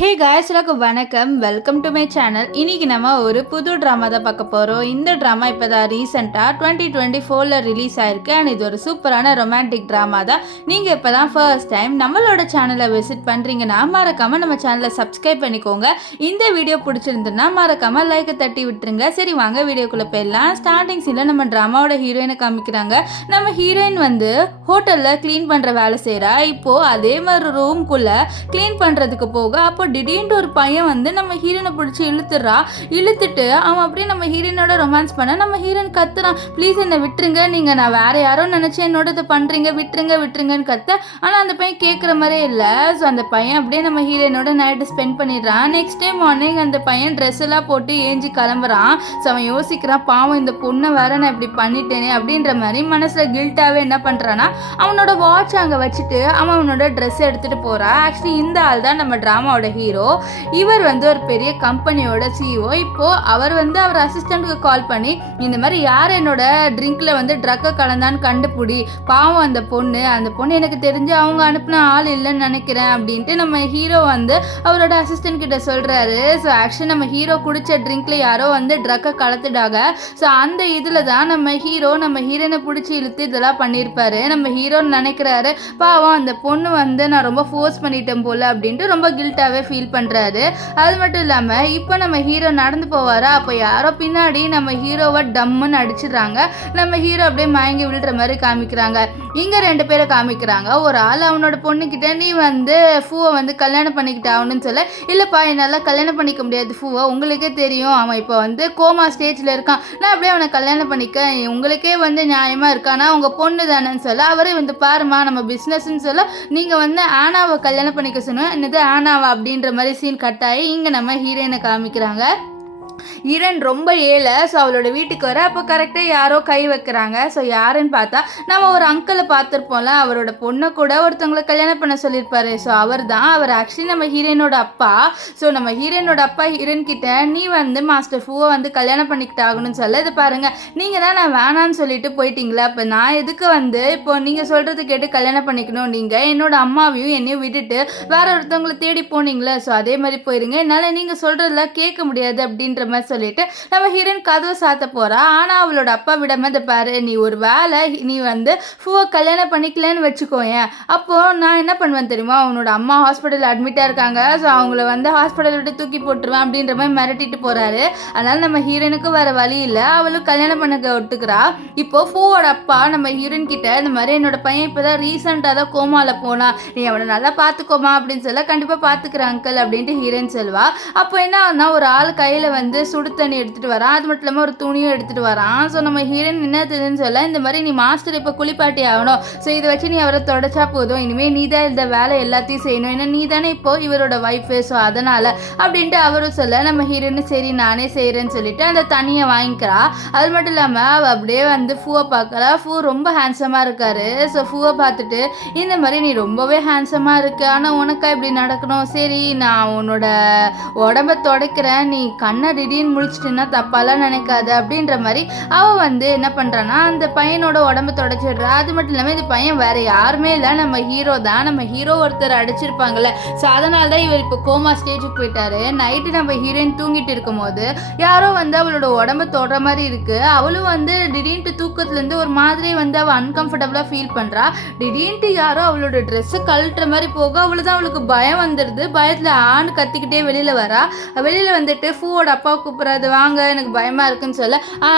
Hey guys, எல்லாருக்கும் வணக்கம். Welcome to my channel. இன்றைக்கி நம்ம ஒரு புது ட்ராமா தான் பார்க்க போகிறோம். இந்த ட்ராமா இப்போ தான் ரீசெண்டாக 2024 ரிலீஸ் ஆயிருக்கு. அண்ட் இது ஒரு சூப்பரான ரொமான்டிக் ட்ராமா தான். நீங்கள் இப்போ தான் ஃபர்ஸ்ட் டைம் நம்மளோட சேனலை விசிட் பண்ணுறீங்கன்னா மறக்காமல் நம்ம சேனலை சப்ஸ்கிரைப் பண்ணிக்கோங்க. இந்த வீடியோ பிடிச்சிருந்துன்னா மறக்காமல் லைக்கை தட்டி விட்டுருங்க. சரி, வாங்க வீடியோக்குள்ளே போயிடலாம். ஸ்டார்டிங் சீனில் நம்ம ட்ராமாவோட ஹீரோயினை காமிக்கிறாங்க. நம்ம ஹீரோயின் வந்து ஹோட்டலில் க்ளீன் பண்ணுற வேலை செய்கிறா. இப்போது அதே மாதிரி ரூம்குள்ளே க்ளீன் பண்ணுறதுக்கு போக அப்போ திடீர்னு ஒரு பையன் வந்து நம்ம ஹீரோனை பிடிச்சி இழுத்துட்டு அவன் அப்படியே நம்ம ஹீரோனோட ரொமான்ஸ் பண்ண நம்ம ஹீரோயின் கத்துறான், ப்ளீஸ் என்னை விட்டுருங்க, நீங்கள் நான் வேற யாரோ நினச்சி என்னோட இதை பண்ணுறீங்க, விட்டுருங்கன்னு கத்த. ஆனால் அந்த பையன் கேட்குற மாதிரியே இல்லை. ஸோ அந்த பையன் அப்படியே நம்ம ஹீரோனோட நைட்டு ஸ்பெண்ட் பண்ணிடுறான். நெக்ஸ்ட் டே மார்னிங் அந்த பையன் ட்ரெஸ் எல்லாம் போட்டு ஏஞ்சி கிளம்புறான். ஸோ அவன் யோசிக்கிறான், பாவம் இந்த பொண்ணை வேற நான் இப்படி பண்ணிட்டேனே அப்படின்ற மாதிரி மனசில் கில்ட்டாகவே என்ன பண்ணுறான்னா அவனோட வாட்ச் அங்கே வச்சுட்டு அவனோட ட்ரெஸ் எடுத்துகிட்டு போகிறான். ஆக்சுவலி இந்த ஆள் தான் நம்ம ட்ராமாவோட ஹீரோ. இவர் வந்து ஒரு பெரிய கம்பெனியோட சிஇஓ. இப்போ அவர் வந்து அவர் அசிஸ்டண்ட்டுக்கு கால் பண்ணி இந்த மாதிரி யார் என்னோட ட்ரிங்க்ல வந்து ட்ரக்கை கலந்தான்னு கண்டுபிடி, பாவம் அந்த பொண்ணு எனக்கு தெரிஞ்சு அவங்க அனுப்பின ஆள் இல்லைன்னு நினைக்கிறேன் அப்படின்ட்டு நம்ம ஹீரோ வந்து அவரோட அசிஸ்டன்ட் கிட்ட சொல்றாரு. ஸோ ஆக்சுவலி நம்ம ஹீரோ குடிச்ச ட்ரிங்க்ல யாரோ வந்து ட்ரக்கை கலத்துட்டாங்க. ஸோ அந்த இதில் தான் நம்ம ஹீரோனை பிடிச்சி இழுத்து இதெல்லாம் பண்ணியிருப்பாரு. நம்ம ஹீரோன்னு நினைக்கிறாரு, பாவம் அந்த பொண்ணு வந்து நான் ரொம்ப ஃபோர்ஸ் பண்ணிட்டேன் போல அப்படின்ட்டு ரொம்ப கில்ட்டாகவே ஃபீல் பண்ணுறாரு. அது மட்டும் இல்லாமல் இப்போ நம்ம ஹீரோ நடந்து போவாரா, அப்போ யாரோ பின்னாடி நம்ம ஹீரோவை டம்முன்னு அடிச்சிடுறாங்க. நம்ம ஹீரோ அப்படியே மயங்கி விழுற மாதிரி காமிக்கிறாங்க. இங்கே 2 பேரை காமிக்கிறாங்க. ஒரு ஆள் அவனோட பொண்ணுக்கிட்ட நீ வந்து ஃபூவை வந்து கல்யாணம் பண்ணிக்கிட்ட ஆகணும்னு சொல்ல, இல்லைப்பா என்னால் கல்யாணம் பண்ணிக்க முடியாது ஃபூவை, உங்களுக்கே தெரியும் அவன் இப்போ வந்து கோமா ஸ்டேஜில் இருக்கான், நான் அப்படியே அவனை கல்யாணம் பண்ணிக்க உங்களுக்கே வந்து நியாயமாக இருக்கானா, உங்கள் பொண்ணு தானேன்னு சொல்ல, அவரே வந்து பாருமா நம்ம பிஸ்னஸ்ன்னு சொல்ல, நீங்கள் வந்து ஆனாவை கல்யாணம் பண்ணிக்க சொன்னேன், என்னது ஆனாவா அப்படின்ற மாதிரி சீன் கட் ஆகி இங்கே நம்ம ஹீரோயினை காமிக்கிறாங்க. ஹீரோயின் ரொம்ப ஏழை. ஸோ அவளோட வீட்டுக்கு வர அப்போ கரெக்டாக யாரோ கை வைக்கிறாங்க. ஸோ யாருன்னு பார்த்தா நம்ம ஒரு அங்கிளை பார்த்துருப்போம்ல, அவரோட பொண்ணை கூட ஒருத்தவங்களை கல்யாணம் பண்ண சொல்லியிருப்பாரு. ஸோ அவர் ஆக்சுவலி நம்ம ஹீரோயினோட அப்பா. ஸோ நம்ம ஹீரோயினோட அப்பா ஹீரோயின் கிட்ட நீ வந்து மாஸ்டர் ஃபூவை வந்து கல்யாணம் பண்ணிக்கிட்டு ஆகணும்னு சொல்ல, இது பாருங்கள் நீங்கள் தான் நான் வேணான்னு சொல்லிட்டு போயிட்டீங்களா, இப்போ நான் எதுக்கு வந்து இப்போ நீங்கள் சொல்கிறது கேட்டு கல்யாணம் பண்ணிக்கணும், நீங்கள் என்னோட அம்மாவையும் என்னையும் விட்டுட்டு வேற ஒருத்தவங்களை தேடி போனீங்களே, ஸோ அதே மாதிரி போயிருங்க, என்னால் நீங்கள் சொல்கிறதெல்லாம் கேட்க முடியாது அப்படின்ற மாதிரி சொல்லிட்டு நம்ம ஹீரோயின் கதவை சாத்த போறா. ஆனா அவளோட அப்பா விடாம இதை பாரு, நீ ஒரு வேலை நீ வந்து ஃபூவை கல்யாணம் பண்ணிக்கலன்னு வச்சுக்கோயேன், அப்போ நான் என்ன பண்ணுவேன் தெரியுமா, அவனோட அம்மா ஹாஸ்பிட்டலில் அட்மிட்டா இருக்காங்க, ஸோ அவங்கள வந்து ஹாஸ்பிட்டல் விட்டு தூக்கி போட்டுருவேன் அப்படின்ற மாதிரி மிரட்டிட்டு போறாரு. அதனால நம்ம ஹீரோனுக்கு வேற வழி இல்லை, அவளும் கல்யாணம் பண்ண ஒட்டுக்கிறா. இப்போ ஃபூவோட அப்பா நம்ம ஹீரோயின் கிட்ட இந்த மாதிரி என்னோட பையன் இப்போதான் ரீசெண்டாக தான் கோமால போனா, நீ அவனை நல்லா பார்த்துக்கோமா அப்படின்னு சொல்ல, கண்டிப்பாக பார்த்துக்கிறேன் அங்கிள் அப்படின்ட்டு ஹீரோயின் சொல்வா. அப்போ என்ன ஆகுனா ஒரு ஆள் கையில் வந்து சுடு தண்ணி எடுத்துகிட்டு வரான். அது மட்டும் இல்லாமல் ஒரு துணியும் எடுத்துகிட்டு வரான். ஸோ நம்ம ஹீரோயின் என்ன தெரியுதுன்னு சொல்ல, இந்த மாதிரி நீ மாஸ்டர் இப்போ குளிப்பாட்டி ஆகணும், ஸோ இதை வச்சு நீ அவரை தொடச்சா போதும், இனிமேல் நீ தான் இந்த வேலை எல்லாத்தையும் செய்யணும், ஏன்னா நீ தானே இப்போ இவரோட ஒய்ஃபு, ஸோ அதனால் அப்படின்ட்டு அவரும் சொல்ல, நம்ம ஹீரோயின் சரி நானே செய்கிறேன்னு சொல்லிட்டு அந்த தண்ணியை வாங்கிக்கிறா. அது மட்டும் இல்லாமல் அவள் அப்படியே வந்து ஃபூவை பார்க்குறா. ஃபூ ரொம்ப ஹேண்ட்ஸமாக இருக்காரு. ஸோ ஃபூவை பார்த்துட்டு இந்த மாதிரி நீ ரொம்பவே ஹேண்ட்ஸமாக இருக்கு, ஆனால் உனக்கா இப்படி நடக்கணும், சரி நான் உன்னோட உடம்ப துடைக்கிறேன், நீ கண்ணை திடீர்னு முழிச்சிட்டுன்னா தப்பாலாம் நினைக்காது அப்படின்ற மாதிரி அவள் வந்து என்ன பண்ணுறான்னா அந்த பையனோட உடம்பு தொடச்சிடுறா. அது மட்டும் இல்லாமல் இந்த பையன் வேற யாருமே இல்லை, நம்ம ஹீரோ தான். நம்ம ஹீரோ ஒருத்தர் அடிச்சிருப்பாங்கல்ல, ஸோ அதனால தான் இவர் இப்போ கோமா ஸ்டேஜுக்கு போயிட்டாரு. நைட்டு நம்ம ஹீரோயின் தூங்கிட்டு இருக்கும் போது யாரோ வந்து அவளோட உடம்பு தொடுற மாதிரி இருக்கு. அவளும் வந்து திடீர்னு தூக்கத்துலேருந்து ஒரு மாதிரி வந்து அவள் அன்கம்ஃபர்டபுளாக ஃபீல் பண்ணுறா. திடீர்னு யாரோ அவளோட ட்ரெஸ்ஸை கழட்டுற மாதிரி போக அவ்வளோதான் அவளுக்கு பயம் வந்துடுது. பயத்தில் ஆண் கத்திக்கிட்டே வெளியில் வரா. வெளியில் வந்துட்டு ஃபூவோட அப்பா கூப்பிட்றது, வாங்க எனக்கு பயமாக இருக்குன்னு சொல்ல,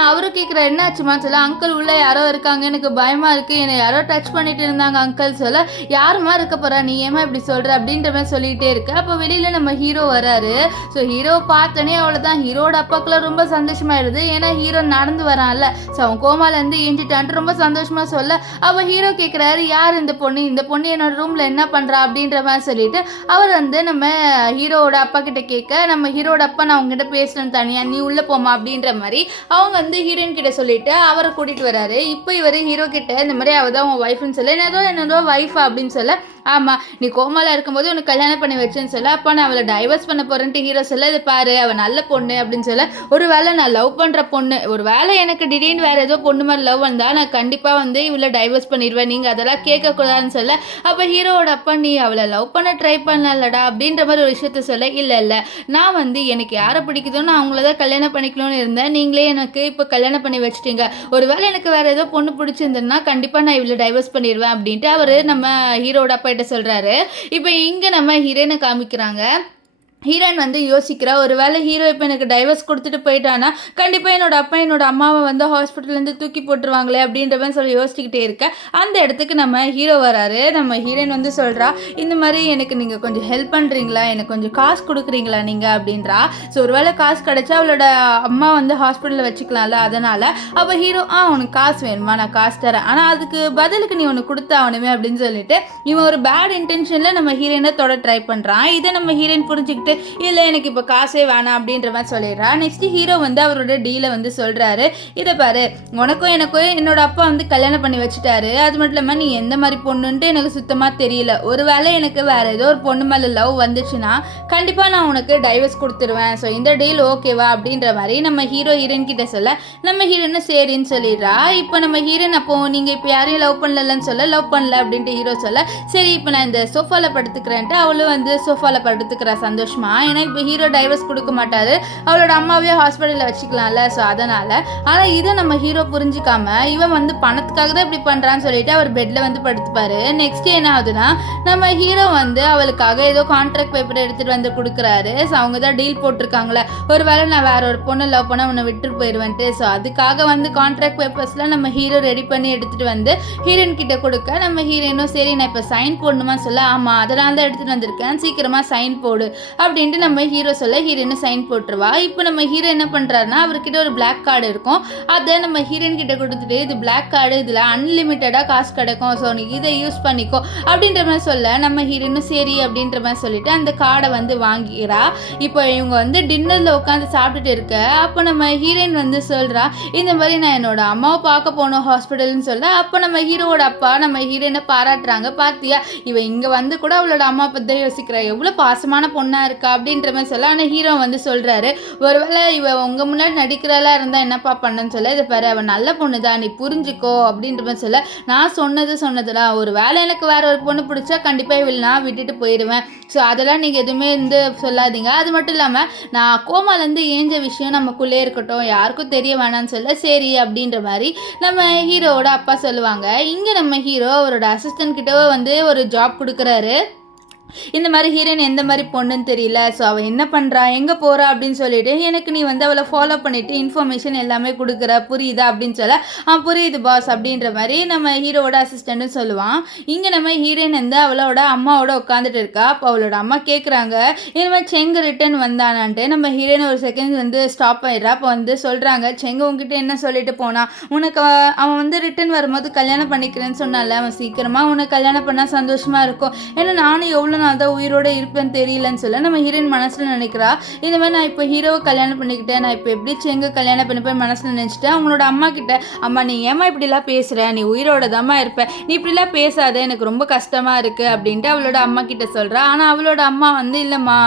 அவரும் கேட்குற என்ன ஆச்சுமான்னு சொல்ல, அங்கிள் உள்ளே யாரோ இருக்காங்க, எனக்கு பயமாக இருக்குது, என்னை யாரோ டச் பண்ணிட்டு இருந்தாங்க அங்கிள் சொல்ல, யாருமா இருக்க போகிறா, நீ ஏமா இப்படி சொல்கிற அப்படின்ற மாதிரி சொல்லிகிட்டே இருக்கு. அப்போ வெளியில் நம்ம ஹீரோ வராரு. ஸோ ஹீரோவை பார்த்தோன்னே அவ்வளோதான் ஹீரோட அப்பாக்கெல்லாம் ரொம்ப சந்தோஷமாயிடுது, ஏன்னா ஹீரோ நடந்து வரான்ல, ஸோ அவன் கோமாலேருந்து ஏஞ்சிட்டான்ட்டு ரொம்ப சந்தோஷமாக சொல்ல, அப்போ ஹீரோ கேட்குறாரு யார் இந்த பொண்ணு என்னோட ரூமில் என்ன பண்ணுறா அப்படின்ற மாதிரி சொல்லிட்டு அவர் வந்து நம்ம ஹீரோவோட அப்பா கிட்ட கேட்க, நம்ம ஹீரோட அப்பா நான் அவங்ககிட்ட பேசுகிறேன் தனியாக, நீ உள்ளே போமா அப்படின்ற மாதிரி அவங்க வந்து ஹீரோயின் கிட்ட சொல்லிட்டு அவரை கூட்டிகிட்டு வராரு. இப்போ இவர் ஹீரோ கிட்ட இந்த மாதிரி அவள் தான் உன் ஒய்ஃப்னு சொல்ல, என்னதோ ஒய்ஃபா அப்படின்னு சொல்ல, ஆமாம், நீ கோமாவில் இருக்கும்போது உனக்கு கல்யாணம் பண்ணி வச்சேன்னு சொல்ல, அப்போ நான் அவளை டைவர்ஸ் பண்ண போகிறேன்ட்டு ஹீரோ சொல்ல, இது பாரு அவள் நல்ல பொண்ணு அப்படின்னு சொல்ல, ஒரு வேளை நான் லவ் பண்ணுற பொண்ணு, ஒரு வேளை எனக்கு திடீர்னு வேறு ஏதோ பொண்ணு மாதிரி லவ் வந்தால் நான் கண்டிப்பாக வந்து இவளை டைவர்ஸ் பண்ணிடுவேன், நீங்கள் அதெல்லாம் கேட்கக்கூடாதுன்னு சொல்ல, அப்போ ஹீரோவோட அப்பா நீ அவளை லவ் பண்ண ட்ரை பண்ணலடா அப்படின்ற மாதிரி ஒரு விஷயத்த சொல்ல, இல்லை நான் வந்து எனக்கு யாரை பிடிக்குதோ நான் அவங்கள தான் கல்யாணம் பண்ணிக்கணும்னு இருந்தேன், நீங்களே எனக்கு இப்போ கல்யாணம் பண்ணி வச்சுட்டீங்க, ஒரு வேளை எனக்கு வேறு ஏதோ பொண்ணு பிடிச்சிருந்ததுன்னா கண்டிப்பாக நான் இவளை டைவர்ஸ் பண்ணிடுவேன் அப்படின்ட்டு அவர் நம்ம ஹீரோட அப்பா கிட்ட சொல்கிறாரு. இப்போ இங்கே நம்ம ஹீரோயினை காமிக்கிறாங்க. ஹீரோயின் வந்து யோசிக்கிறா, ஒரு வேளை ஹீரோ இப்போ எனக்கு டைவர்ஸ் கொடுத்துட்டு போயிட்டானா கண்டிப்பாக என்னோட அப்பா என்னோட அம்மாவை வந்து ஹாஸ்பிட்டல்லேருந்து தூக்கி போட்டுருவாங்களே அப்படின்ற மாதிரி சொல்லி யோசிச்சுக்கிட்டே இருக்கேன். அந்த இடத்துக்கு நம்ம ஹீரோ வராரு. நம்ம ஹீரோயின் வந்து சொல்கிறா, இந்த மாதிரி எனக்கு நீங்கள் கொஞ்சம் ஹெல்ப் பண்ணுறீங்களா, எனக்கு கொஞ்சம் காசு கொடுக்குறீங்களா நீங்கள் அப்படின்றா. ஸோ ஒரு வேளை காசு கிடச்சா அவளோட அம்மா வந்து ஹாஸ்பிட்டலில் வச்சுக்கலாம்ல, அதனால் அப்போ ஹீரோ உனக்கு காசு வேணுமா, நான் காசு தரேன், ஆனால் அதுக்கு பதிலுக்கு நீ ஒன்று கொடுத்தாகணுமே அப்படின்னு சொல்லிட்டு இவன் ஒரு பேட் இன்டென்ஷனில் நம்ம ஹீரோயினை தொட ட்ரை பண்ணுறான். இதை நம்ம ஹீரோயின் புரிஞ்சுக்கிட்டு இல்லை எனக்கு இப்போ காசே வேணாம் அப்படின்ற மாதிரி சொல்லிடுறா. நெக்ஸ்ட் ஹீரோ வந்து அவரோட டீலை வந்து சொல்கிறாரு, இதை பாரு உனக்கும் எனக்கும் என்னோட அப்பா வந்து கல்யாணம் பண்ணி வச்சுட்டாரு, அது மட்டும் இல்லாமல் நீ எந்த மாதிரி பொண்ணுன்ட்டு எனக்கு சுத்தமாக தெரியல, ஒரு வேளை எனக்கு வேறு ஏதோ ஒரு பொண்ணு மேலே லவ் வந்துச்சுன்னா கண்டிப்பாக நான் உனக்கு டைவர்ஸ் கொடுத்துருவேன், ஸோ இந்த டீல் ஓகேவா அப்படின்ற மாதிரி நம்ம ஹீரோயின் கிட்ட சொல்ல, நம்ம ஹீரோன்னு சரின்னு சொல்லிடுறா. இப்போ நம்ம ஹீரோயின் அப்போ நீங்கள் இப்போ யாரையும் லவ் பண்ணலன்னு சொல்ல, லவ் பண்ணல அப்படின்ட்டு ஹீரோ சொல்ல, சரி இப்போ நான் இந்த சோஃபாவில் படுத்துக்கிறேன்ட்டு அவளும் வந்து சோஃபாவில் படுத்துக்கிறா சந்தோஷமா. ஏன்னா இப்போ ஹீரோ டைவர்ஸ் கொடுக்க மாட்டாரு, அவளோட அம்மாவே ஹாஸ்பிட்டலில் வச்சுக்கலாம்ல, ஸோ அதனால். ஆனால் இதை நம்ம ஹீரோ புரிஞ்சிக்காம இவன் வந்து பணத்துக்காக தான் இப்படி பண்ணுறான்னு சொல்லிட்டு அவர் பெட்டில் வந்து படுத்துப்பாரு. நெக்ஸ்ட் என்ன ஆகுதுன்னா நம்ம ஹீரோ வந்து அவளுக்காக ஏதோ கான்ட்ராக்ட் பேப்பர் எடுத்துகிட்டு வந்து கொடுக்குறாரு. ஸோ அவங்க தான் டீல் போட்டிருக்காங்களே, ஒரு வேளை நான் வேற ஒரு பொண்ணை லவ் பண்ண உன்னை விட்டுட்டு போயிடுவேன்ட்டு, ஸோ அதுக்காக வந்து கான்ட்ராக்ட் பேப்பர்ஸ்லாம் நம்ம ஹீரோ ரெடி பண்ணி எடுத்துகிட்டு வந்து ஹீரோயின் கிட்ட கொடுக்க, நம்ம ஹீரோயினும் சரி நான் இப்போ சைன் போடணுமா சொல்ல, ஆமாம் அதனால தான் எடுத்துகிட்டு வந்திருக்கேன், சீக்கிரமாக சைன் போடு அப்படின்ட்டு நம்ம ஹீரோ சொல்ல ஹீரோயின் சைன் போட்டுருவா. இப்போ நம்ம ஹீரோ என்ன பண்ணுறாருன்னா அவர்கிட்ட ஒரு பிளாக் கார்டு இருக்கும், அதை நம்ம ஹீரோயின் கிட்ட கொடுத்துட்டு இது பிளாக் கார்டு, இதில் அன்லிமிட்டடாக காசு கிடைக்கும், ஸோ நீ இதை யூஸ் பண்ணிக்கோ அப்படின்ற மாதிரி சொல்ல, நம்ம ஹீரோயினும் சரி அப்படின்ற மாதிரி சொல்லிட்டு அந்த கார்டை வந்து வாங்கிக்கிறா. இப்போ இவங்க வந்து டின்னரில் உட்காந்து சாப்பிட்டுட்டு இருக்க, அப்போ நம்ம ஹீரோயின் வந்து சொல்கிறா, இந்த மாதிரி நான் என்னோட அம்மாவை பார்க்க போனோம் ஹாஸ்பிட்டல்னு சொல்ல, அப்போ நம்ம ஹீரோவோட அப்பா நம்ம ஹீரோயினை பாராட்டுறாங்க, பார்த்தியா இவ இங்கே வந்து கூட அவளோட அம்மா பற்றி யோசிக்கிறா, எவ்வளோ பாசமான பொண்ணாக இருக்கா அப்படின்ற மாதிரி சொல்ல. ஆனால் ஹீரோ வந்து சொல்கிறாரு, ஒருவேளை இவ உங்கள் முன்னாடி நடிக்கிறதா இருந்தால் என்னப்பா பண்ணன்னு சொல்ல, இதை பாரு அவள் நல்ல பொண்ணு தான் நீ புரிஞ்சுக்கோ அப்படின்ற மாதிரி சொல்ல, நான் சொன்னதுடா, ஒரு வேளை எனக்கு வேற ஒரு பொண்ணு பிடிச்சா கண்டிப்பாக இவள் நான் விட்டுட்டு போயிடுவேன், ஸோ அதெல்லாம் நீங்கள் எதுவுமே வந்து சொல்லாதீங்க, அது மட்டும் இல்லாமல் நான் கோமாலேருந்து ஏஞ்ச விஷயம் நமக்குள்ளே இருக்கட்டும், யாருக்கும் தெரிய வேணாம்னு சொல்ல, சரி அப்படின்ற மாதிரி நம்ம ஹீரோவோட அப்பா சொல்லுவாங்க. இங்கே நம்ம ஹீரோ அவரோட அசிஸ்டன்ட் கிட்ட வந்து ஒரு ஜாப் கொடுக்குறாரு. இந்த மாதிரி ஹீரோயின் எந்த மாதிரி பொண்ணுன்னு தெரியல, ஸோ அவள் என்ன பண்ணுறா எங்கே போகிறா அப்படின்னு சொல்லிட்டு எனக்கு நீ வந்து அவளை ஃபாலோ பண்ணிவிட்டு இன்ஃபர்மேஷன் எல்லாமே கொடுக்குற, புரியுதா அப்படின்னு சொல்ல, புரியுது பாஸ் அப்படின்ற மாதிரி நம்ம ஹீரோவோட அசிஸ்டண்ட்டும் சொல்லுவான். இங்கே நம்ம ஹீரோயின் வந்து அவளோட அம்மாவோட உட்காந்துட்டு இருக்கா. அப்போ அவளோட அம்மா கேட்குறாங்க இந்த மாதிரி செங்கு ரிட்டன் வந்தானான்ட்டு. நம்ம ஹீரோயின் ஒரு செகண்ட் வந்து ஸ்டாப் ஆயிடுறா. அப்போ வந்து சொல்கிறாங்க, செங்கு உங்ககிட்ட என்ன சொல்லிட்டு போனான், உனக்கு அவன் வந்து ரிட்டன் வரும்போது கல்யாணம் பண்ணிக்கிறேன்னு சொன்னால, அவன் சீக்கிரமாக உனக்கு கல்யாணம் பண்ணால் சந்தோஷமாக இருக்கும், ஏன்னா நானும் எவ்வளோ நாள் தான் உயிரோட இருப்பேன்னு தெரியலன்னு சொல்ல, நம்ம ஹீரோயின் மனசில் நினைக்கிறா, இந்த மாதிரி நான் இப்போ ஹீரோவை கல்யாணம் பண்ணிக்கிட்டேன், நான் இப்போ எப்படி செங்கு கல்யாணம் பண்ணிப்பேன் மனசில் நினச்சிட்டேன். அவங்களோட அம்மா கிட்ட, அம்மா நீ ஏமா இப்படிலாம் பேசுகிற, நீ உயிரோட தாம்மா இருப்ப, நீ இப்படிலாம் பேசாத, எனக்கு ரொம்ப கஷ்டமாக இருக்குது அப்படின்ட்டு அவளோட அம்மா கிட்ட சொல்கிறா. ஆனால் அவளோட அம்மா வந்து இல்லைம்மா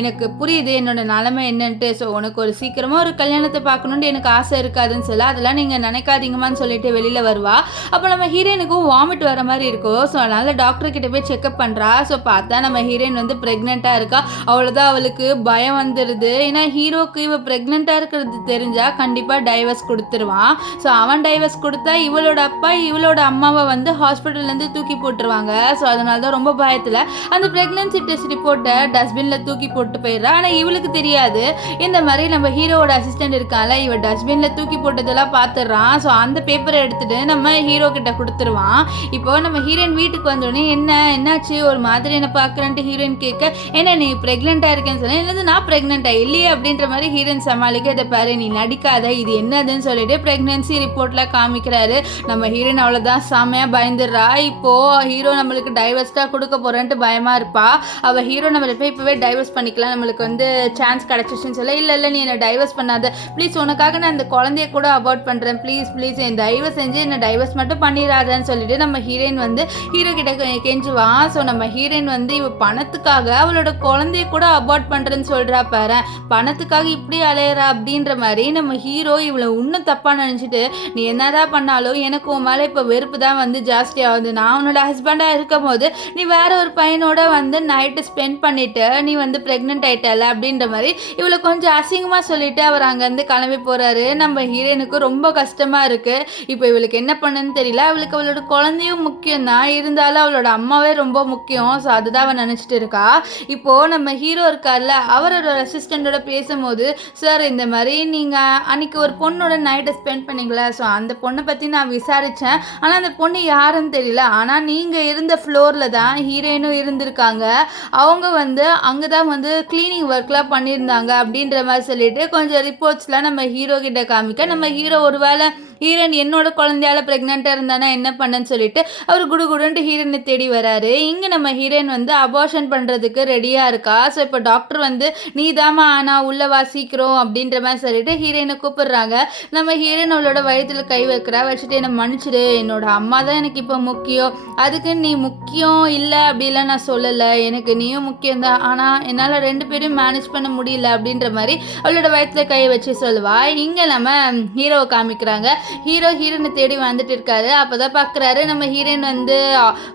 எனக்கு புரியுது என்னோட நிலைமை என்னன்ட்டு, ஸோ உனக்கு ஒரு சீக்கிரமாக ஒரு கல்யாணத்தை பார்க்கணுன்ட்டு எனக்கு ஆசை இருக்காதுன்னு சொல்ல, அதெல்லாம் நீங்கள் நினைக்காதீங்கம்மான்னு சொல்லிட்டு வெளியில் வருவா. அப்போ நம்ம ஹீரோயினுக்கும் வாமிட் வர மாதிரி இருக்கும், ஸோ அதனால் டாக்டர் கிட்ட போய் செக்அப் பண்ணுறா. ஸோ பார்த்தா நம்ம ஹீரோயின் வந்து ப்ரெக்னெண்ட்டாக இருக்கா. அவ்வளோதான் அவளுக்கு பயம் வந்துடுது. ஏன்னா ஹீரோக்கு இவ ப்ரெக்னெண்ட்டாக இருக்கிறது தெரிஞ்சால் கண்டிப்பாக டைவர்ஸ் கொடுத்துருவான். ஸோ அவன் டைவர்ஸ் கொடுத்தா இவளோட அப்பா இவளோட அம்மாவை வந்து ஹாஸ்பிட்டல்லேருந்து தூக்கி போட்டுருவாங்க. ஸோ அதனால தான் ரொம்ப பயத்தில் அந்த ப்ரெக்னென்சி டெஸ்ட் ரிப்போர்ட்டை டஸ்ட்பினில் தூக்கி போட்டு போயிடுறா. ஆனால் இவளுக்கு தெரியாது இந்த மாதிரி நம்ம ஹீரோவோட அசிஸ்டன்ட் இருக்கால, இவ டஸ்ட்பினில் தூக்கி போட்டதெல்லாம் பார்த்துடுறான். ஸோ அந்த பேப்பரை எடுத்துகிட்டு நம்ம ஹீரோ கிட்ட கொடுத்துருவான். இப்போ நம்ம ஹீரோயின் வீட்டுக்கு வந்தோடனே என்னாச்சு ஒரு மாதிரி என்ன பார்க்க பார்க்குறேன்ட்டு ஹீரோயின் கேட்க, என்ன நீ ப்ரெக்னெண்ட்டாக இருக்கேன்னு சொன்னேன், என்னது நான் ப்ரெக்னெண்ட்டாக இல்லையே அப்படின்ற மாதிரி ஹீரோயின் சமாளிக்க, இதை பாரு நீ நடிக்காத, இது என்னதுன்னு சொல்லிட்டு ப்ரெக்னென்சி ரிப்போர்ட்டில் காமிக்கிறாரு. நம்ம ஹீரோயின் அவ்வளோதான் செம்மையாக பயந்துடுறா. இப்போது ஹீரோ நம்மளுக்கு டைவர்ஸ்டாக கொடுக்க போகிறேன்ட்டு பயமாக இருப்பா. அவள் ஹீரோ நம்மளை போய் இப்போவே டைவர்ஸ் பண்ணிக்கலாம், நம்மளுக்கு வந்து சான்ஸ் கிடச்சிச்சுன்னு சொல்ல, இல்லை நீ என்னை டைவர்ஸ் பண்ணாத ப்ளீஸ், உனக்காக நான் அந்த குழந்தைய கூட அவாய்ட் பண்ணுறேன் ப்ளீஸ் என் தயவு செஞ்சு என்னை டைவர்ஸ் மட்டும் பண்ணிடாதன்னு சொல்லிட்டு நம்ம ஹீரோயின் வந்து ஹீரோ கிட்ட கெஞ்சுவான். ஸோ நம்ம ஹீரோயின் வந்து இவ பணத்துக்காக அவளோட குழந்தைய கூட அவாய்ட் பண்ணுறேன்னு சொல்கிறா பாரு, பணத்துக்காக இப்படி அலையிறா அப்படின்ற மாதிரி நம்ம ஹீரோ இவளை இன்னும் தப்பாக நினச்சிட்டு, நீ என்னதான் பண்ணாலும் எனக்கு உன் மேலே இப்போ வெறுப்பு தான் வந்து ஜாஸ்தி ஆகுது, நான் உன்னோட ஹஸ்பண்டாக இருக்கும் போது நீ வேற ஒரு பையனோட வந்து நைட்டு ஸ்பெண்ட் பண்ணிட்டு நீ வந்து ப்ரெக்னென்ட் ஆயிட்டல அப்படின்ற மாதிரி இவளை கொஞ்சம் அசிங்கமாக சொல்லிட்டு அவர் அங்கேருந்து கிளம்பி போகிறாரு. நம்ம ஹீரோயினுக்கு ரொம்ப கஷ்டமாக இருக்குது. இப்போ இவளுக்கு என்ன பண்ணுன்னு தெரியல. அவளுக்கு அவளோட குழந்தையும் முக்கியம் தான், இருந்தாலும் அவளோட அம்மாவே ரொம்ப முக்கியம். ஸோ அதுதான் அவன் நினச்சிட்டு இருக்கா. இப்போது நம்ம ஹீரோ இருக்கார்ல, அவரோட அசிஸ்டண்டோட பேசும்போது, சார் இந்த மாதிரி நீங்கள் அன்றைக்கி ஒரு பொண்ணோட நைட்டை ஸ்பெண்ட் பண்ணிங்களா, ஸோ அந்த பொண்ணை பற்றி நான் விசாரித்தேன், ஆனால் அந்த பொண்ணு யாருன்னு தெரியல, ஆனால் நீங்கள் இருந்த ஃப்ளோரில் தான் ஹீரோயினும் இருந்திருக்காங்க, அவங்க வந்து அங்கே தான் வந்து க்ளீனிங் ஒர்க்லாம் பண்ணியிருந்தாங்க அப்படின்ற மாதிரி சொல்லிட்டு கொஞ்சம் ரிப்போர்ட்ஸ்லாம் நம்ம ஹீரோ கிட்ட காமிக்க, நம்ம ஹீரோ ஒருவேளை ஹீரோயின் என்னோட குழந்தையால ப்ரெக்னெண்ட்டாக இருந்தானா என்ன பண்ணன்னு சொல்லிட்டு அவர் குடுகுடுன்ட்டு ஹீரோயினை தேடி வராரு. இங்கே நம்ம ஹீரோயின் வந்து அபார்ஷன் பண்ணுறதுக்கு ரெடியாக இருக்கா. ஸோ இப்போ டாக்டர் வந்து நீ தாமா ஆனால் உள்ள வாசிக்கிறோம் அப்படின்ற மாதிரி சொல்லிட்டு ஹீரோயினை கூப்பிடுறாங்க. நம்ம ஹீரோயின் அவளோட வயிற்றுல கை வைக்கிறா, வச்சுட்டு என்னை மன்னிச்சிடு, என்னோட அம்மா தான் எனக்கு இப்போ முக்கியம், அதுக்கு நீ முக்கியம் இல்லை அப்படிலாம் நான் சொல்லலை, எனக்கு நீயும் முக்கியம்தான், ஆனால் என்னால் 2 பேரையும் மேனேஜ் பண்ண முடியல அப்படின்ற மாதிரி அவளோட வயிற்றுல கையை வச்சு சொல்லுவா. இங்கே நம்ம ஹீரோவை காமிக்கிறாங்க. ஹீரோயினை தேடி வந்துட்டு இருக்காரு. அப்போதான் பார்க்குறாரு நம்ம ஹீரோயின் வந்து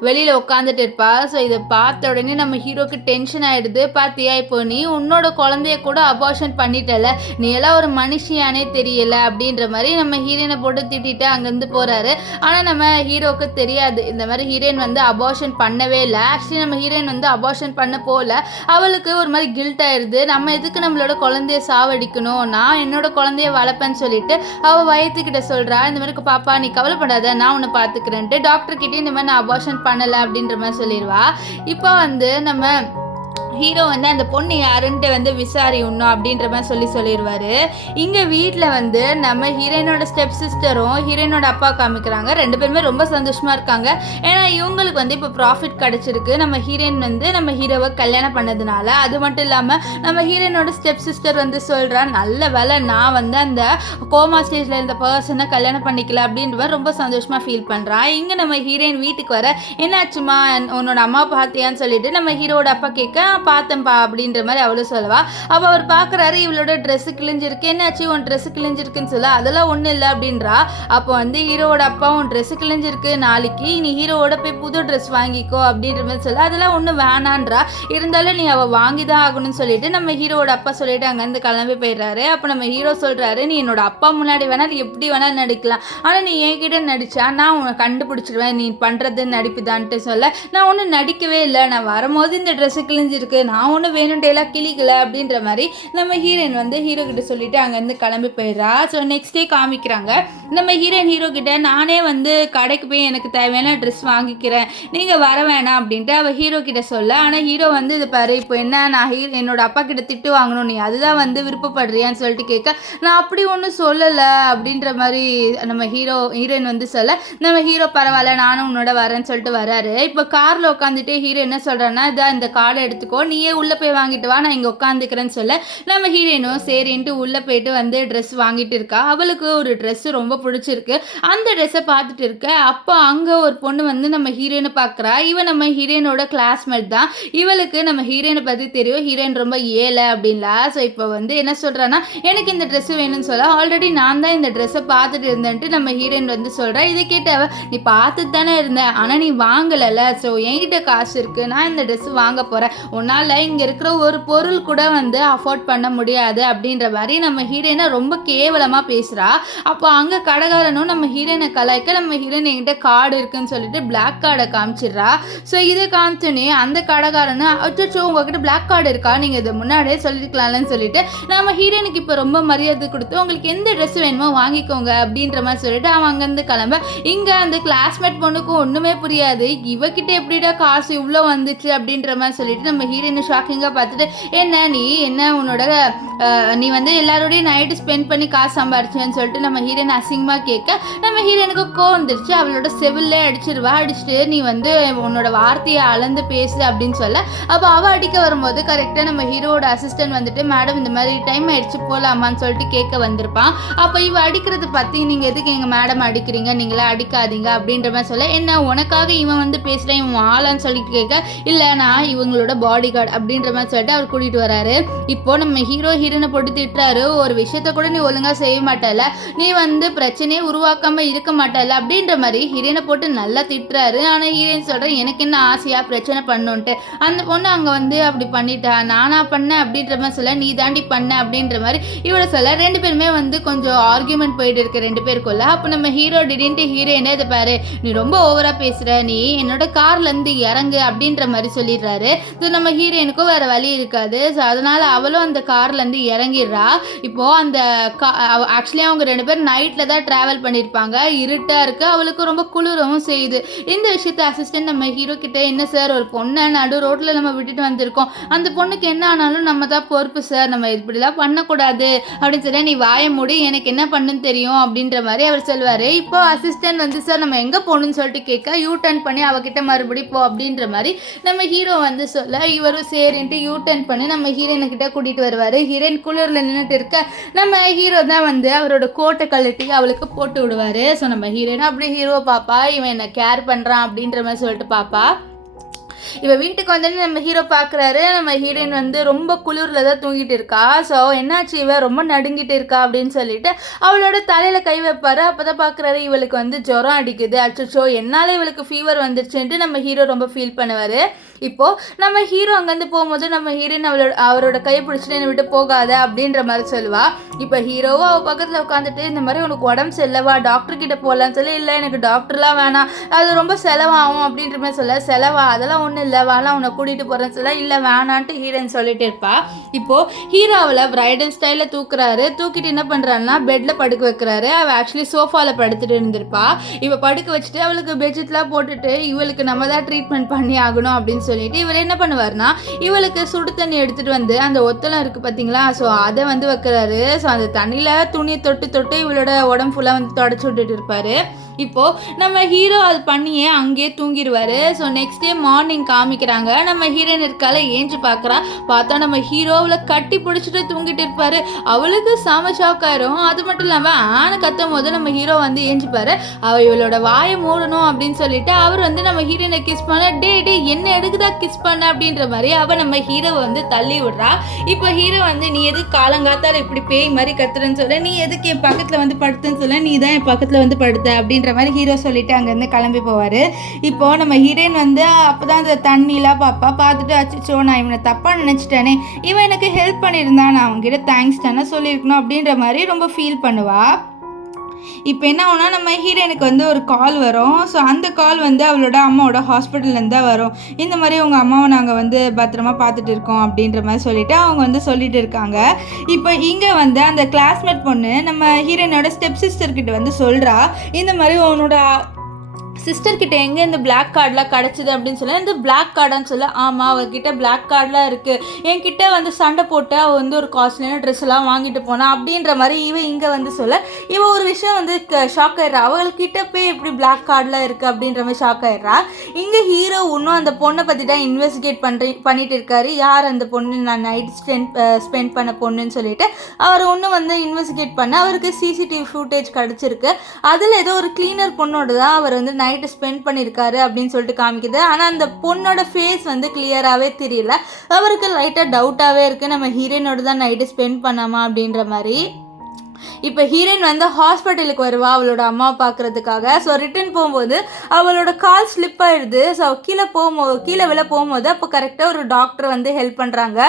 வெளியில் உட்காந்துட்டு இருப்பா. ஸோ இதை பார்த்த உடனே நம்ம ஹீரோக்கு டென்ஷன் ஆகிடுது. பார்த்தியா இப்போ நீ உன்னோட குழந்தைய கூட அபார்ஷன் பண்ணிட்டல, நீ எல்லாம் ஒரு மனுஷியானே தெரியல அப்படின்ற மாதிரி நம்ம ஹீரோயினை போட்டு திட்டிட்டு அங்கேருந்து போகிறாரு. ஆனால் நம்ம ஹீரோவுக்கு தெரியாது இந்த மாதிரி ஹீரோயின் வந்து அபார்ஷன் பண்ணவே இல்லை. ஆக்சுவலி நம்ம ஹீரோயின் வந்து அபார்ஷன் பண்ண போகல, அவளுக்கு ஒரு மாதிரி கில்ட் ஆயிடுது, நம்ம எதுக்கு நம்மளோட குழந்தைய சாவடிக்கணும், நான் என்னோட குழந்தைய வளர்ப்பேன்னு சொல்லிட்டு அவள் வயத்துக்கிட்ட சொல்கிறா, இந்த மாதிரி பாப்பா நீ கவலைப்படாத நான் உன்னை பார்த்துக்கிறேன்ட்டு டாக்டர் கிட்டே இந்த மாதிரி நான் அபார்ஷன் பண்ணலை அப்படின்ற மாதிரி சொல்லிடுவா. இப்போ வந்து நம்ம ஹீரோ வந்து அந்த பொண்ணு யாருன்ட்டு வந்து விசாரிக்கணும் அப்படின்ற மாதிரி சொல்லிடுவார். இங்கே வீட்டில் வந்து நம்ம ஹீரோயினோட ஸ்டெப் சிஸ்டரும் ஹீரோயினோட அப்பா காமிக்கிறாங்க. 2 பேருமே ரொம்ப சந்தோஷமாக இருக்காங்க. ஏன்னா இவங்களுக்கு வந்து இப்போ ப்ராஃபிட் கிடச்சிருக்கு, நம்ம ஹீரோயின் வந்து நம்ம ஹீரோவை கல்யாணம் பண்ணதுனால. அது மட்டும் இல்லாமல் நம்ம ஹீரோயினோட ஸ்டெப் சிஸ்டர் வந்து சொல்கிறா, நல்ல வேலை நான் வந்து அந்த கோமா ஸ்டேஜில் இருந்த பர்சனை கல்யாணம் பண்ணிக்கல அப்படின்ற மாதிரி ரொம்ப சந்தோஷமாக ஃபீல் பண்ணுறான். இங்கே நம்ம ஹீரோயின் வீட்டுக்கு வர, என்னாச்சுமா உன்னோட அம்மா பார்த்தியான்னு சொல்லிட்டு நம்ம ஹீரோட அப்பா கேட்க, பார்த்தேன்ப்பா அப்படின்ற மாதிரி அவளும் சொல்லுவா. அப்போ அவர் பார்க்குறாரு, இவளோட ட்ரெஸ்ஸு கிழிஞ்சிருக்கு, என்னாச்சு உன் ட்ரெஸ்ஸு கிழிஞ்சிருக்குன்னு சொல்ல, அதெல்லாம் ஒன்றும் இல்லை அப்படின்றா. அப்போ வந்து ஹீரோவோட அப்பா உன் ட்ரெஸ்ஸு கிழிஞ்சிருக்கு, நாளைக்கு நீ ஹீரோவோட போய் புது ட்ரெஸ் வாங்கிக்கோ அப்படின்ற மாதிரி சொல்ல, அதெல்லாம் ஒன்றும் வேணான்றா, இருந்தாலும் நீ அவள் வாங்கி தான் ஆகணும்னு சொல்லிட்டு நம்ம ஹீரோவோட அப்பா சொல்லிட்டு அங்கேருந்து கிளம்பி போயிடுறாரு. அப்போ நம்ம ஹீரோ சொல்கிறாரு, நீ என்னோட அப்பா முன்னாடி வேணாலும் எப்படி வேணாலும் நடிக்கலாம், ஆனால் நீ என்கிட்ட நடிச்சா நான் உன்னை கண்டுபிடிச்சிடுவேன், நீ பண்ணுறது நடிப்பு தான்ட்டு சொல்ல, நான் ஒன்றும் நடிக்கவே இல்லை, நான் வரும்போது இந்த ட்ரெஸ்ஸு கிழிஞ்சிருக்கு, நான் ஒன்றும் வேணும்ட்டேலாம் கிளிக்கல அப்படின்ற மாதிரி நம்ம ஹீரோயின் வந்து ஹீரோ கிட்ட சொல்லிட்டு அங்கேருந்து கிளம்பி போயிடுறா. ஸோ நெக்ஸ்ட் டே காமிக்கிறாங்க. நம்ம ஹீரோயின் ஹீரோ கிட்ட, நானே வந்து கடைக்கு போய் எனக்கு தேவையான ட்ரெஸ் வாங்கிக்கிறேன், நீங்கள் வர வேணாம் அப்படின்ட்டு அவள் ஹீரோ கிட்ட சொல்ல. ஆனால் ஹீரோ வந்து இது பாரு, இப்போ என்ன நான் என்னோட அப்பா கிட்ட திட்டு வாங்கணும், நீ அதுதான் வந்து விருப்பப்படுறியான்னு சொல்லிட்டு கேட்க, நான் அப்படி ஒன்றும் சொல்லலை அப்படின்ற மாதிரி நம்ம ஹீரோயின் வந்து சொல்ல, நம்ம ஹீரோ பரவாயில்ல நானும் உன்னோட வரேன்னு சொல்லிட்டு வராரு. இப்போ காரில் உட்காந்துட்டு ஹீரோ என்ன சொல்கிறான்னா, இதான் இந்த கார்டை எடுத்துக்கோ, நீயே உள்ளே போய் வாங்கிட்டு வா, நான் இங்கே உட்காந்துக்கிறேன்னு சொல்ல, நம்ம ஹீரோயினும் சரின்ட்டு உள்ளே போயிட்டு வந்து ட்ரெஸ் வாங்கிட்டு இருக்கா. அவளுக்கு ஒரு ட்ரெஸ்ஸு ரொம்ப பிடிச்சிருக்கு. அந்த ட்ரெஸ்ஸை பார்த்துட்டு இருக்க, அப்போ அங்கே ஒரு பொண்ணு வந்து நம்ம ஹீரோயினை பார்க்குறா. இவன் நம்ம ஹீரோயினோட கிளாஸ்மேட் தான். இவளுக்கு நம்ம ஹீரோயினை பற்றி தெரியும், ஹீரோயின் ரொம்ப ஏழை அப்படின்லா. ஸோ இப்போ வந்து என்ன சொல்கிறான்னா, எனக்கு இந்த ட்ரெஸ்ஸு வேணும்னு சொல்ல, ஆல்ரெடி நான் தான் இந்த ட்ரெஸ்ஸை பார்த்துட்டு இருந்தேன்ட்டு நம்ம ஹீரோயின் வந்து சொல்கிறா. இதை கேட்ட, நீ பார்த்துட்டு தானே இருந்தேன் ஆனால் நீ வாங்கலைல்ல, ஸோ என்கிட்ட காசு இருக்குது, நான் இந்த ட்ரெஸ்ஸு வாங்க போகிறேன், உன்னால் நம்மளால் இங்கே இருக்கிற ஒரு பொருள் கூட வந்து அஃபோர்ட் பண்ண முடியாது அப்படின்ற மாதிரி நம்ம ஹீரோயினை ரொம்ப கேவலமாக பேசுகிறா. அப்போ அங்கே கடைக்காரனும் நம்ம ஹீரோயினை கலாய்க்க நம்ம ஹீரோயின் என்கிட்ட கார்டு இருக்குன்னு சொல்லிட்டு பிளாக் கார்டை காமிச்சிடுறா. ஸோ இதை காமிச்சோன்னே அந்த கடைக்காரனு அச்சோ உங்ககிட்ட பிளாக் கார்டு இருக்கா, நீங்கள் இதை முன்னாடியே சொல்லியிருக்கலாம்னு சொல்லிட்டு நம்ம ஹீரோயினுக்கு இப்போ ரொம்ப மரியாதை கொடுத்து உங்களுக்கு எந்த ட்ரெஸ் வேணுமோ வாங்கிக்கோங்க அப்படின்ற மாதிரி சொல்லிட்டு அவன் அங்கேருந்து கிளம்ப. இங்கே அந்த கிளாஸ்மேட் பொண்ணுக்கும் ஒன்றுமே புரியாது, இவகிட்ட எப்படிடா காசு இவ்வளோ வந்துச்சு அப்படின்ற மாதிரி சொல்லிட்டு நம்ம ஹீரோயினை ஷாக்கிங்காக பார்த்துட்டு என்ன உன்னோட நீ வந்து எல்லாரோடையும் நைட்டு ஸ்பெண்ட் பண்ணி காசு சம்பாரிச்சேன்னு சொல்லிட்டு நம்ம ஹீரோயின் அசிங்கமாக கேட்க நம்ம ஹீரோயினுக்கு கோவம் வந்துருச்சு. அவளோட செவிலே அடிச்சிட்டு நீ வந்து உன்னோட வார்த்தையை அளந்து பேசு அப்படின்னு சொல்ல அப்போ அவள் அடிக்க வரும்போது கரெக்டாக நம்ம ஹீரோவோட அசிஸ்டன்ட் வந்துட்டு மேடம் இந்த மாதிரி டைம் ஆயிடுச்சு போகலாமான்னு சொல்லிட்டு கேட்க வந்திருப்பான். அப்போ இவ அடிக்கிறத பற்றி நீங்கள் எதுக்கு எங்கள் மேடம் அடிக்கிறீங்க, நீங்களே அடிக்காதீங்க அப்படின்ற மாதிரி சொல்ல என்ன உனக்காக இவன் வந்து பேசுகிறேன் இவன் ஆளான்னு சொல்லி கேட்க இல்லை நான் இவங்களோட பாடி கார்டு அப்படின்ற மாதிரி சொல்லிட்டு அவர் கூட்டிகிட்டு வராரு. இப்போ நம்ம ஹீரோயினை போட்டு திட்டுறாரு, ஒரு விஷயத்த கூட நீ ஒழுங்காக செய்ய மாட்டல, நீ வந்து பிரச்சனையே உருவாக்காமல் இருக்க மாட்டல அப்படின்ற மாதிரி ஹீரோயினை போட்டு நல்லா திட்டுறாரு. ஆனால் ஹீரோயின் சொல்கிறேன் எனக்கு என்ன ஆசையாக பிரச்சனை பண்ணுன்ட்டு, அந்த பொண்ணு அங்கே வந்து அப்படி பண்ணிட்டா நானா பண்ணேன் அப்படின்ற மாதிரி சொல்ல நீ தாண்டி பண்ண அப்படின்ற மாதிரி இவளை சொல்ல ரெண்டு பேருமே வந்து கொஞ்சம் ஆர்கியூமெண்ட் போயிட்டு இருக்கு ரெண்டு பேருக்குள்ள. அப்போ நம்ம ஹீரோ திடீர்னு ஹீரோயினே இதை பாரு நீ ரொம்ப ஓவராக பேசுகிற, நீ என்னோட கார்லேருந்து இறங்கு அப்படின்ற மாதிரி சொல்லிடுறாரு. ஸோ நம்ம ஹீரோயினுக்கும் வேறு வழி இருக்காது. ஸோ அதனால் அவளும் அந்த கார்லேருந்து இறங்கிடுறா. இப்போது அந்த ஆக்சுவலி அவங்க ரெண்டு பேரும் நைட்டில் தான் ட்ராவல் பண்ணியிருப்பாங்க, இருட்டாக இருக்குது, அவளுக்கு ரொம்ப குளிரவும் செய்யுது. இந்த விஷயத்த அசிஸ்டன்ட் நம்ம ஹீரோ கிட்ட என்ன சார் ஒரு பொண்ணை நடு ரோட்டில் நம்ம விட்டுட்டு வந்திருக்கோம், அந்த பொண்ணுக்கு என்ன ஆனாலும் நம்ம தான் பொறுப்பு சார், நம்ம இப்படிலாம் பண்ணக்கூடாது அப்படின்னு சொல்லி நீ வாய மூடி எனக்கு என்ன பண்ணுன்னு தெரியும் அப்படின்ற மாதிரி அவர் சொல்வார். இப்போ அசிஸ்டன்ட் வந்து சார் நம்ம எங்கே போகணுன்னு சொல்லிட்டு கேட்க யூ டர்ன் பண்ணி அவகிட்ட மறுபடி போ அப்படின்ற மாதிரி நம்ம ஹீரோ வந்து சொல்ல இவரும் சரின்ட்டு யூ டர்ன் பண்ணி நம்ம ஹீரோயினை கிட்ட கூட்டிகிட்டு வருவார். ஹீரோயின் குளிரில் நின்றுட்டு இருக்க நம்ம ஹீரோ தான் வந்து அவரோட கோட்டை கழட்டி அவளுக்கு போட்டு விடுவார். ஸோ நம்ம ஹீரோயின் அப்படி ஹீரோ பாப்பா இவன் என்ன கேர் பண்ணுறான் அப்படின்ற மாதிரி சொல்லிட்டு பாப்பா. இப்போ வீட்டுக்கு வந்துட்டு நம்ம ஹீரோ பார்க்குறாரு, நம்ம ஹீரோயின் வந்து ரொம்ப குளிரில் தான் தூங்கிட்டு இருக்கா. ஸோ என்னாச்சு இவ ரொம்ப நடுங்கிட்டு இருக்கா அப்படின்னு சொல்லிட்டு அவளோட தலையில் கை வைப்பார். அப்போ தான் பார்க்குறாரு இவளுக்கு வந்து ஜுரம் அடிக்குது, அச்சோ என்னால் இவளுக்கு ஃபீவர் வந்துருச்சுன்ட்டு நம்ம ஹீரோ ரொம்ப ஃபீல் பண்ணுவார். இப்போது நம்ம ஹீரோ அங்கேருந்து போகும்போது நம்ம ஹீரோயின் அவரோட கையை பிடிச்சிட்டு என்னை விட்டு போகாத அப்படின்ற மாதிரி சொல்லுவாள். இப்போ ஹீரோவும் அவள் பக்கத்தில் உட்காந்துட்டு இந்த மாதிரி உனக்கு உடம்பு செல்லவா டாக்டர்கிட்ட போகலான்னு சொல்லி இல்லை எனக்கு டாக்டர்லாம் வேணாம் அது ரொம்ப செலவாகும் அப்படின்ற மாதிரி சொல்ல செலவா அதெல்லாம் ஒன்றும் இல்லை வாழ உன்னை கூட்டிகிட்டு போகிறேன்னு சொல்ல இல்லை வேணான்ட்டு ஹீரோயின் சொல்லிட்டு இருப்பா. இப்போது ஹீரோ அவளை பிரைடல் ஸ்டைலில் தூக்கிட்டு என்ன பண்ணுறான்னா பெட்டில் படுக்க வைக்கிறாரு. அவள் ஆக்சுவலி சோஃபாவில் படுத்துட்டு இருந்திருப்பா. இப்போ படுக்க வச்சுட்டு அவளுக்கு பெட்ஷீட்லாம் போட்டுட்டு இவளுக்கு நம்ம தான் ட்ரீட்மெண்ட் பண்ணி ஆகணும் அப்படின்னு சொல்லிட்டு இவர் என்ன பண்ணுவார்னா இவளுக்கு சுடு தண்ணி எடுத்துகிட்டு வந்து அந்த ஒத்தலம் இருக்குது பார்த்தீங்களா, ஸோ அதை வந்து வைக்கிறாரு. ஸோ அந்த தண்ணியில் துணியை தொட்டு இவளோட உடம்பு ஃபுல்லாக வந்து தொடச்சி விட்டுட்டு இருப்பார். இப்போது நம்ம ஹீரோ அது பண்ணியே அங்கேயே தூங்கிடுவார். ஸோ நெக்ஸ்ட் டே மார்னிங் காமிக்கிறாங்க, நம்ம ஹீரோயின் இருக்கால ஏஞ்சி பார்த்தா நம்ம ஹீரோவில் கட்டி பிடிச்சிட்டு தூங்கிட்டு இருப்பார். அவளுக்கு செம ஷாக் ஆயிரும். அது மட்டும் இல்லாமல் ஆனை கத்தும் போது நம்ம ஹீரோ வந்து ஏஞ்சிப்பார். அவள் இவளோட வாயை மூடணும் அப்படின்னு சொல்லிட்டு அவர் வந்து நம்ம ஹீரோயினை கிஸ் பண்ண டே என்ன எடுக்குதா கிஸ் பண்ண அப்படின்ற மாதிரி அவள் நம்ம ஹீரோவை வந்து தள்ளி விடுறா. இப்போ ஹீரோ வந்து நீ எதுக்கு காலங்காத்தால் இப்படி பேய் மாதிரி கத்துறன்னு சொல்ல நீ எதுக்கு என் பக்கத்தில் வந்து படுத்துன்னு சொல்ல நீ தான் என் பக்கத்தில் வந்து படுத்த அப்படின்ற மாதிரி ஹீரோ சொல்லிட்டு அங்கேருந்து கிளம்பி போவார். இப்போ நம்ம ஹீரோயின் வந்து அப்போதான் அந்த தண்ணிலாம் பார்த்துட்டு அச்சோ நான் இவனை தப்பாக நினச்சிட்டேனே, இவன் எனக்கு ஹெல்ப் பண்ணியிருந்தான், நான் அவங்ககிட்ட தேங்க்ஸ் தானே சொல்லியிருக்கணும் அப்படின்ற மாதிரி ரொம்ப ஃபீல் பண்ணுவா. இப்போ என்ன ஆகுனா நம்ம ஹீரோயினுக்கு வந்து ஒரு கால் வரும். ஸோ அந்த கால் வந்து அவளோட அம்மாவோட ஹாஸ்பிட்டல்லேருந்து தான் வரும். இந்த மாதிரி உங்கள் அம்மாவை நாங்கள் வந்து பத்திரமா பார்த்துட்டு இருக்கோம் அப்படின்ற மாதிரி சொல்லிவிட்டு அவங்க வந்து சொல்லிட்டு இருக்காங்க. இப்போ இங்கே வந்து அந்த கிளாஸ்மேட் பொண்ணு நம்ம ஹீரோயினோட ஸ்டெப் சிஸ்டர்கிட்ட வந்து சொல்கிறா இந்த மாதிரி உன்னோட சிஸ்டர்கிட்ட எங்கே இந்த பிளாக் கார்டெலாம் கிடச்சிது அப்படின்னு சொல்ல இந்த பிளாக் கார்டான்னு சொல்ல ஆமாம் அவர்கிட்ட பிளாக் கார்டெலாம் இருக்குது, என்கிட்ட வந்து சண்டை போட்டு அவள் வந்து ஒரு காஸ்ட்லியான ட்ரெஸ் எல்லாம் வாங்கிட்டு போனான் அப்படின்ற மாதிரி இங்கே வந்து சொல்ல இவன் ஒரு விஷயம் வந்து ஷாக் ஆயிடுறா. அவள்கிட்ட போய் எப்படி பிளாக் கார்டெலாம் இருக்குது அப்படின்ற மாதிரி ஷாக் ஆயிடுறா. இங்கே ஹீரோ இன்னும் அந்த பொண்ணை பற்றி தான் இன்வெஸ்டிகேட் பண்ணிட்டு இருக்காரு. யார் அந்த பொண்ணு நான் நைட் ஸ்பெண்ட் பண்ண பொண்ணுன்னு சொல்லிட்டு அவர் ஒன்றும் வந்து இன்வெஸ்டிகேட் பண்ண அவருக்கு சிசிடிவி ஃபுட்டேஜ் கிடச்சிருக்கு. அதில் ஏதோ ஒரு கிளீனர் பொண்ணோட தான் அவர் வந்து நைட்டு ஸ்பெண்ட் பண்ணியிருக்காரு அப்படின்னு சொல்லிட்டு காமிக்குது. ஆனால் அந்த பொண்ணோட ஃபேஸ் வந்து கிளியராகவே தெரியல. அவருக்கு லைட்டாக டவுட்டாகவே இருக்குது நம்ம ஹீரோயினோட தான் நைட்டு ஸ்பெண்ட் பண்ணாமா அப்படின்ற மாதிரி. இப்போ ஹீரோயின் வந்து ஹாஸ்பிட்டலுக்கு வருவா அவளோட அம்மா பார்க்குறதுக்காக. ஸோ ரிட்டர்ன் போகும்போது அவளோட கால் ஸ்லிப் ஆயிடுது. ஸோ கீழே விழ போகும்போது அப்போ கரெக்டாக ஒரு டாக்டர் வந்து ஹெல்ப் பண்ணுறாங்க.